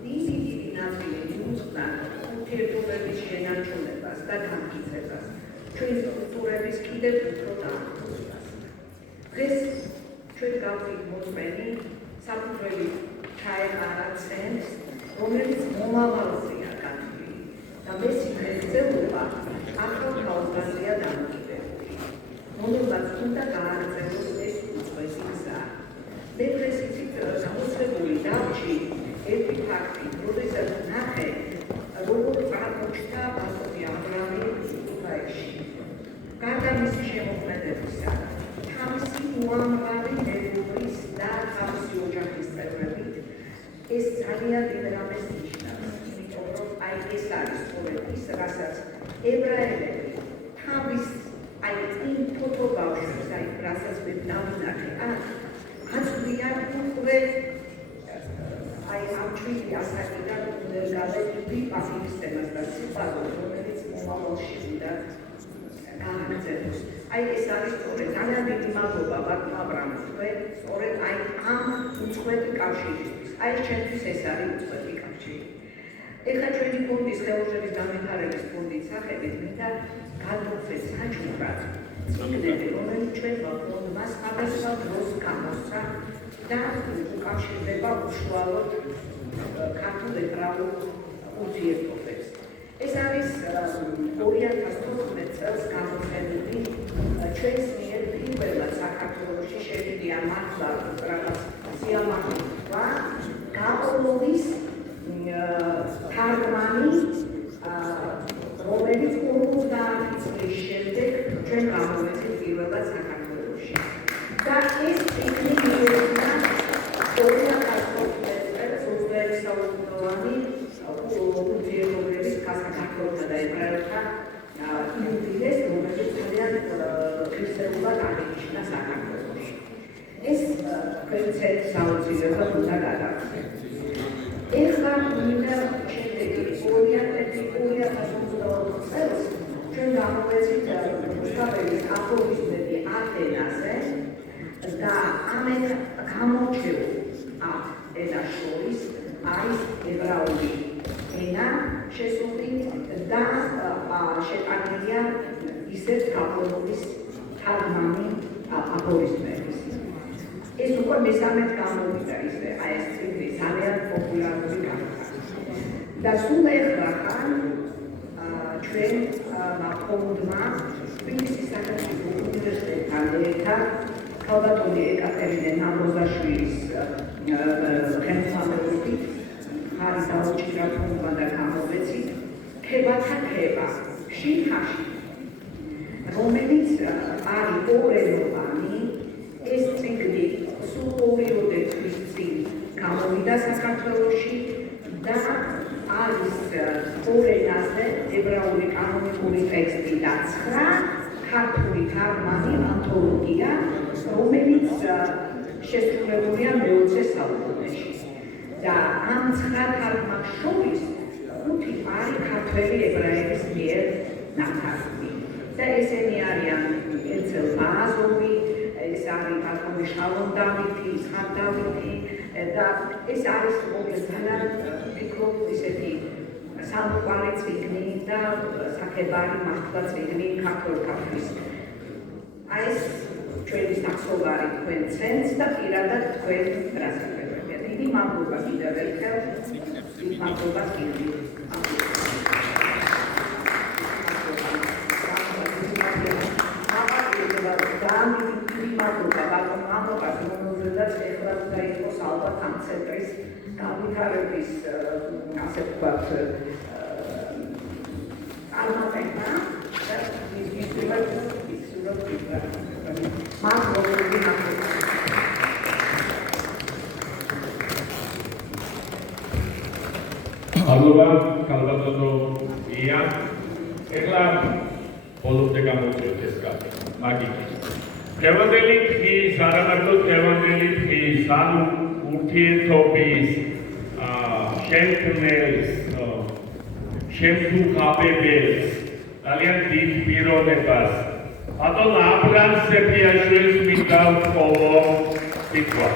დიდი ნაწილი მიუძღვნა ურთიერთობების შენარჩუნებას და განმტკიცებას, ჩვენი კულტურების კიდევ უფრო დაახლოებას. დღეს ჩვენ გავხდით მოწმენი საფუძველი ჩაეყარა ცენტრს, რომელიც მომავალზეა გათვლილი და მესამე გრძელობა ახალ ქაოსზეა დამოკიდებული, რომელმაც უნდა გააგრძელოს ეს უწყვეტი გზა. მე დღეს იცით გამოცებული დარჩი ერთი ფაქტი, როდესაც ნახე, როგორ წარმოჩნდა ბატონი აბრამი ქუთაისში. გარდა მისი შემოქმედებისა, თავისი უამრავი მეგობრის და თავისი ოჯახის წევრებით, ეს ძალიან დიდ რამეს ნიშნავს, იმიტომ რომ აი ეს არის სწორედ ის, რასაც ებრაელები თავის აი იმ ფოთობავშვებს, აი რასაც მე დავინახე აქ, აწვდიან უკვე აი ამ ჩვენი ასაკიდან გადაიყვი პასივისტებას და სიყვარულს, რომელიც მომავალში უნდა გააგრძელოს. აი ეს არის სწორედ ძალიან დიდი მადლობა ბატონ აბრამს, სწორედ აი ამ უცხოეთი კავშირისთვის. აი ჩვენთვის ეს არის უცხოეთი კავშირი. ეხლა ჩვენი ფონდის ხელოვნების განვითარების ფონდის სახელით მინდა გადმოვხდეთ საჩუქრად წიგნები, რომელიც ჩვენ ფონდმა სხვადასხვა დროს გამოსცა და უკავშირდება უშუალოდ ქართულ ებრაულ ურთიერთობებს. ეს არის 2014 წელს გამოყენებული ჩვენს მიერ პირველად საქართველოში შევიდიან მართლა რაღაც სიამაყეა გაყოლოვის თარგმანი, რომელიც 50 წლის შემდეგ ჩვენ გამოვეცით პირველად საქართველოში. და ეს წიგნი მიეძღვნა 2014 წელს საუკუნოვანი ურთიერთობების საქართველოსა და ებრაელთა იუბილეს, რომელიც ძალიან ღირსეულად აღინიშნა საქართველოში. ეს ჩვენ საოცრებად უნდა გადავხდეთ. ეხლა მინდა შემდეგი 2022 წელს ჩვენ გამოვეცით მუსტაფელის აფორიზმები ათენაზე და ამ გამორჩეულ ენას შორის არის ებრაული ენა შესული და შეტანილია ისეთ გაფორმების თარგმანი აფორიზმების. ეს უკვე მესამედ გამოვიდა ისე, აი ეს წიგნი ძალიან პოპულარული გახდა. და სულ ეხლა ჩვენ ფონდმა თბილისის სახელმწიფო უნივერსიტეტთან ერთად ქალბატონი ეკატერინე ნამოზაშვილის ხელმძღვანელობით არის დაუჭირა ფონდმა და გამოვეცით ქებათა ქება შინხაში, რომელიც არის ორენოვანი. ეს წიგნი სულ 2 წლის წინ გამოვიდა საქართველოში და არის ორენაზე ებრაული კანონიკური ტექსტი და 9 ქართული თარგმანი ანთოლოგია, რომელიც შესრულებულია მე-20 საუკუნეში. და ამ 9 თარგმანს შორის 5 არის ქართველი ებრაელების მიერ ნათარგმნი. და ესენი არიან ერცელ ბაზოვი, ეს არის ბატონი შალომ დავითი, ისხაკ დავითი და ეს არის ძალიან ფიქრობ ისეთი სამყარო წიგნი და საქებარი მართლა წიგნი ქართულ კავშირის. აი ეს ჩვენი სახსოვარი თქვენ ცენტრს და პირადად თქვენ რასაკეთებია. დიდი მადლობა კიდევ ერთხელ. მადლობა კიდევ. Thank you. მადლობა ბატონ მამაკაც რომელზედაც ეხლა უნდა იყოს ალბათ ამ ცენტრის განვითარების ასე ვთქვათ წარმატება და ისურვებ მადლობა ქალბატონო ია. ეხლა ბოლომდე გამოვწევთ ეს კარტი. მაგიქით. დღევანდელი დღის, არა მარტო დღევანდელი დღის, ანუ ურთიერთობის შემქმნელს, შემთუხაბებელს, ძალიან დიდ პიროვნებას, ბატონ აბრაამ სეფიაშვილს მინდა ვთხოვო სიტყვა.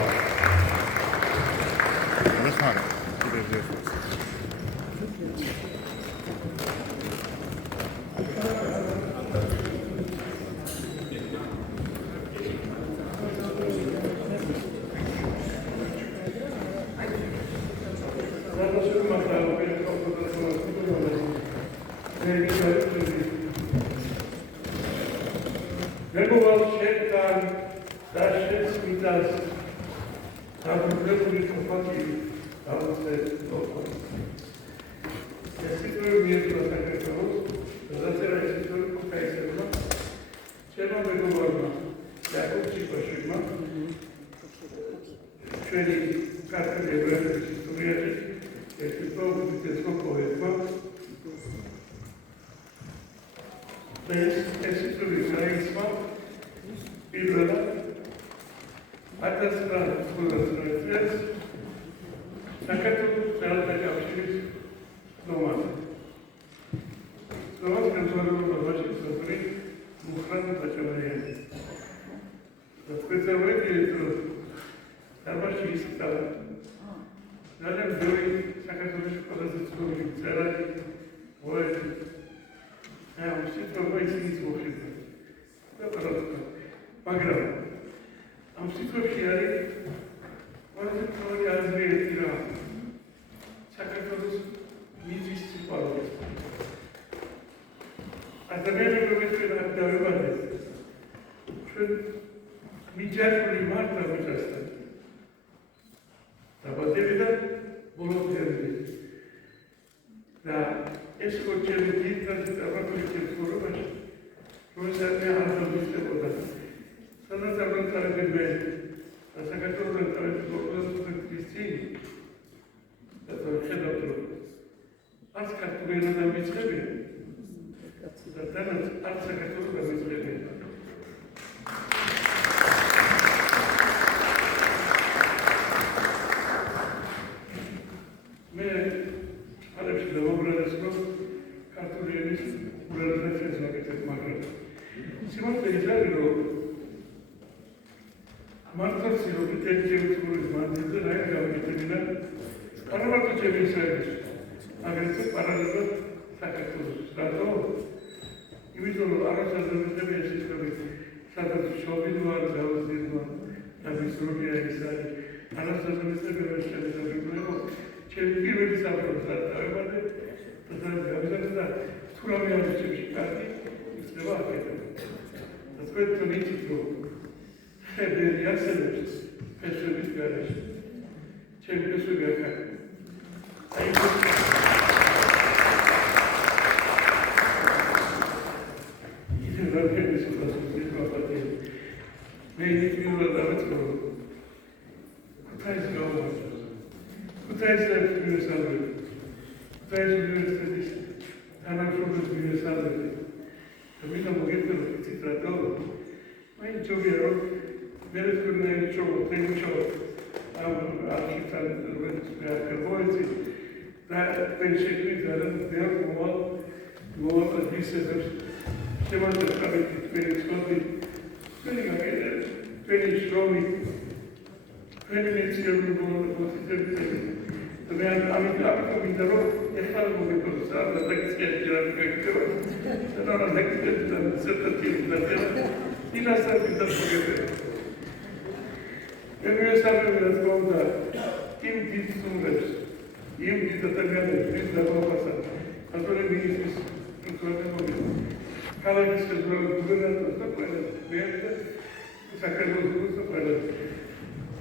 საქართველოს ყველაზე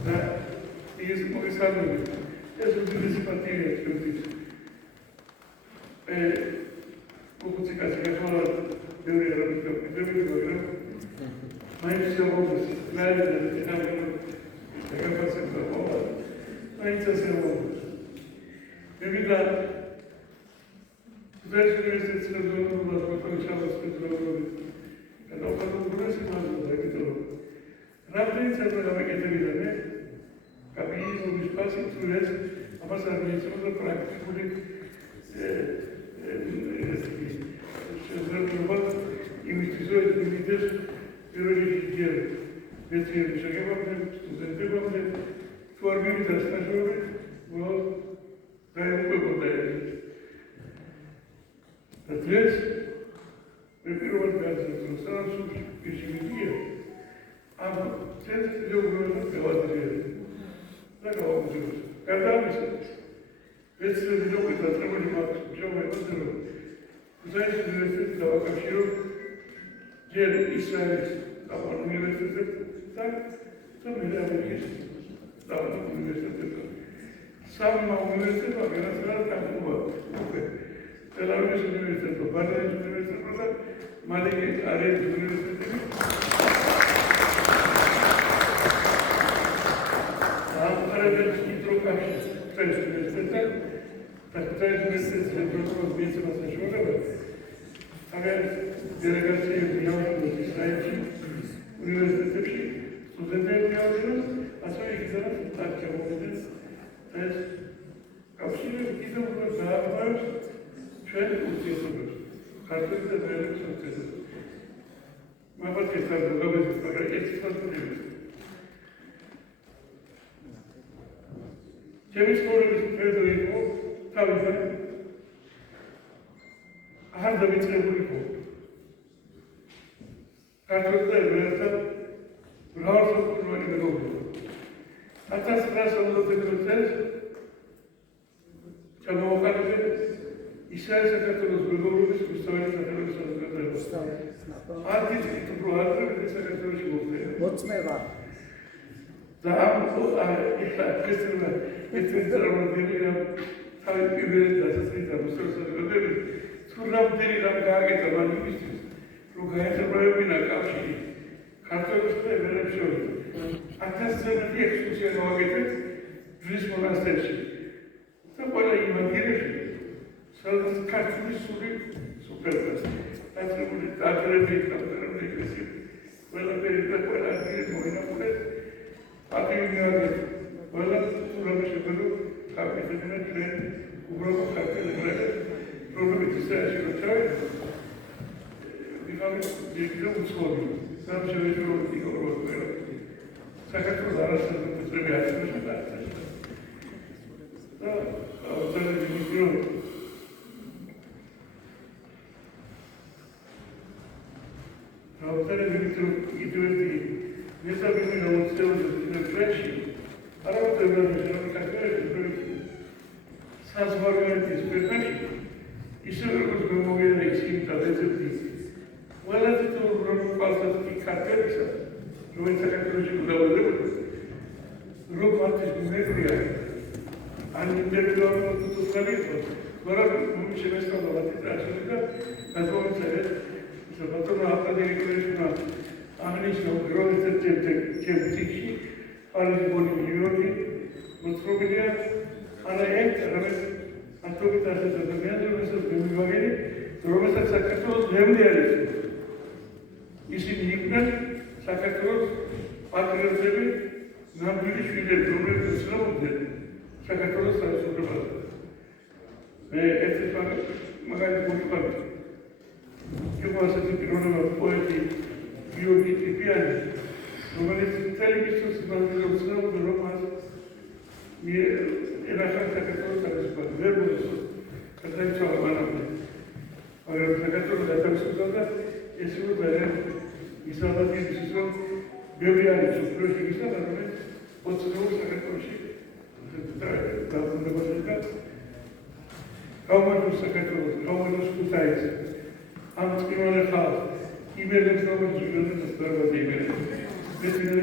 და ის მოგესალმები ეს უდიდესი პარტია ჩვენთვის როგორც იქაც გახვალა ბევრი რამე გვიგვიდები მაგრამ მაინც შეგვიძლია ნაირი და დინამიკა ეკაპასება მოვა მაინც ასე მოვა მივიდა There's a reason to do what we shall speak about. And also, the progressive ones are like it all. Rapidly, I will make it a bit. Capis will be passing through this. I must have made some of the practically. In which is always been this, you really hear. Let's hear the shaggy of them, to the tip of them. For me, the special was very good. Atrás, prefiro marcar as instruções que existia. A gente deu uma pela direita. Legal, Deus. Cada vez. Esse vídeo que está trabalhando, já vai fazer. Os anos de universidade da Wakashi, de Israel, a universidade, também é isso. Da universidade. Sabe uma universidade, a universidade está boa. Belarus University, Bangladesh University, Mali Arab University. Arab Hydrocarbon Test University. Test University Hydrocarbon Base Massachusetts. Agar delegacia de Israel University, studente de a sua exame está que é test. Capsule que não vai ჩვენ უცესობებს ქართული და ბერძნული უცესობებს მაგათ ესაა გაგაბეზის მაგრამ ერთი ფაქტია ჩემი ცხოვრების მხედრო იყო თავიდან აღარ დავიწყებული იყო ქართული და ბერძნული მრავალსაუკუნოვანი მეგობრობა 1960 წელს ჩამოვაყალიბე Israel საქართველოს მეგობრობის უსწავლელი სახელობის საზოგადოება. Არტის პროექტი საქართველოში მოხდა. მოწმევა. და ეს ეცერა თავი პირველი დასაწყისი და მოსწავლეები სულამდენი რამ გააკეთა მანიმისთვის რომ გაეხებარებინა კავშირი ქართველებს და ებრაელებს შორის. 1900 ექსკურსია გავაკეთეთ ჯვრის მონასტერში. და ყველა იმაგინებში სადაც ქართული სული სუპერბას. დაწყებული დაძრები, კამერები, ეკლესიები. ყველაფერი და ყველა ადგილი მოინახულეს. აკივინიადეთ. ყველა სულამი შეგვიძლია კაპიტალინა ჩვენ უბრალოდ ქართული ებრაელები პრობლემით ისეაში როჩავით. ვიღავით დიდი უცხოები. სამ შევეჯეროთ იქაუროთ ყველა. საქართველოს არასდროულად აწარმოებდა და ავტორები მიგრო ავტორები მიგრო იდეები მესაბები ნაუცეულობრივი ფრეში არამოწევები საქართველოს საზღვარგარეთის ქვეყნებში ისე როგორც მომოვიდეს იმ დაძებდი ყველაზე თუ რომ პასტი ქართველისა რომელიც საქართველოში გუდაუდებოდა რომ მათთვის მეგრია ან ინტელექტუალურ თუთუხალიფო მაგრამ შემესწავლა მათი წარსულიდან გადმოვიწერეთ საბატონო აკადემიკურებმა აღნიშნულ პროექტებზე ჩემთიქში პარიზი ნიუ-იორკი მოწყობილია არაერთ რაღაც ავტორიტეტის ადამიანებს მივაგერი რომელსაც საქართველოს ნემლი არის ისინი იყვნენ საქართველოს პატრიოტები ნამდვილი შვილები რომლებიც ცნობდნენ საქართველოს საზოგადოებას. მე ერთი მაგალითი მოგიყვანო. იყო ასეთი პიროვნება პოეტი გიორგი ტიპიანი, რომელიც მთელი მისთვის მანძილებს ცნობდა, რომ მას ერახა საქართველოს საზოგადოება. ვერ მოისურვებდა. გადაიცვალა მანამდე. მაგრამ საქართველოს გადაისურვებდა ეს იყო ისაბადის ის რომ ბევრი არის უბრალოდ ისე რომელიც ოცხოს საქართველოში Government secretary, government Kutaisi, am spune xalq, imediat government jubilul ăsta de imediat. This is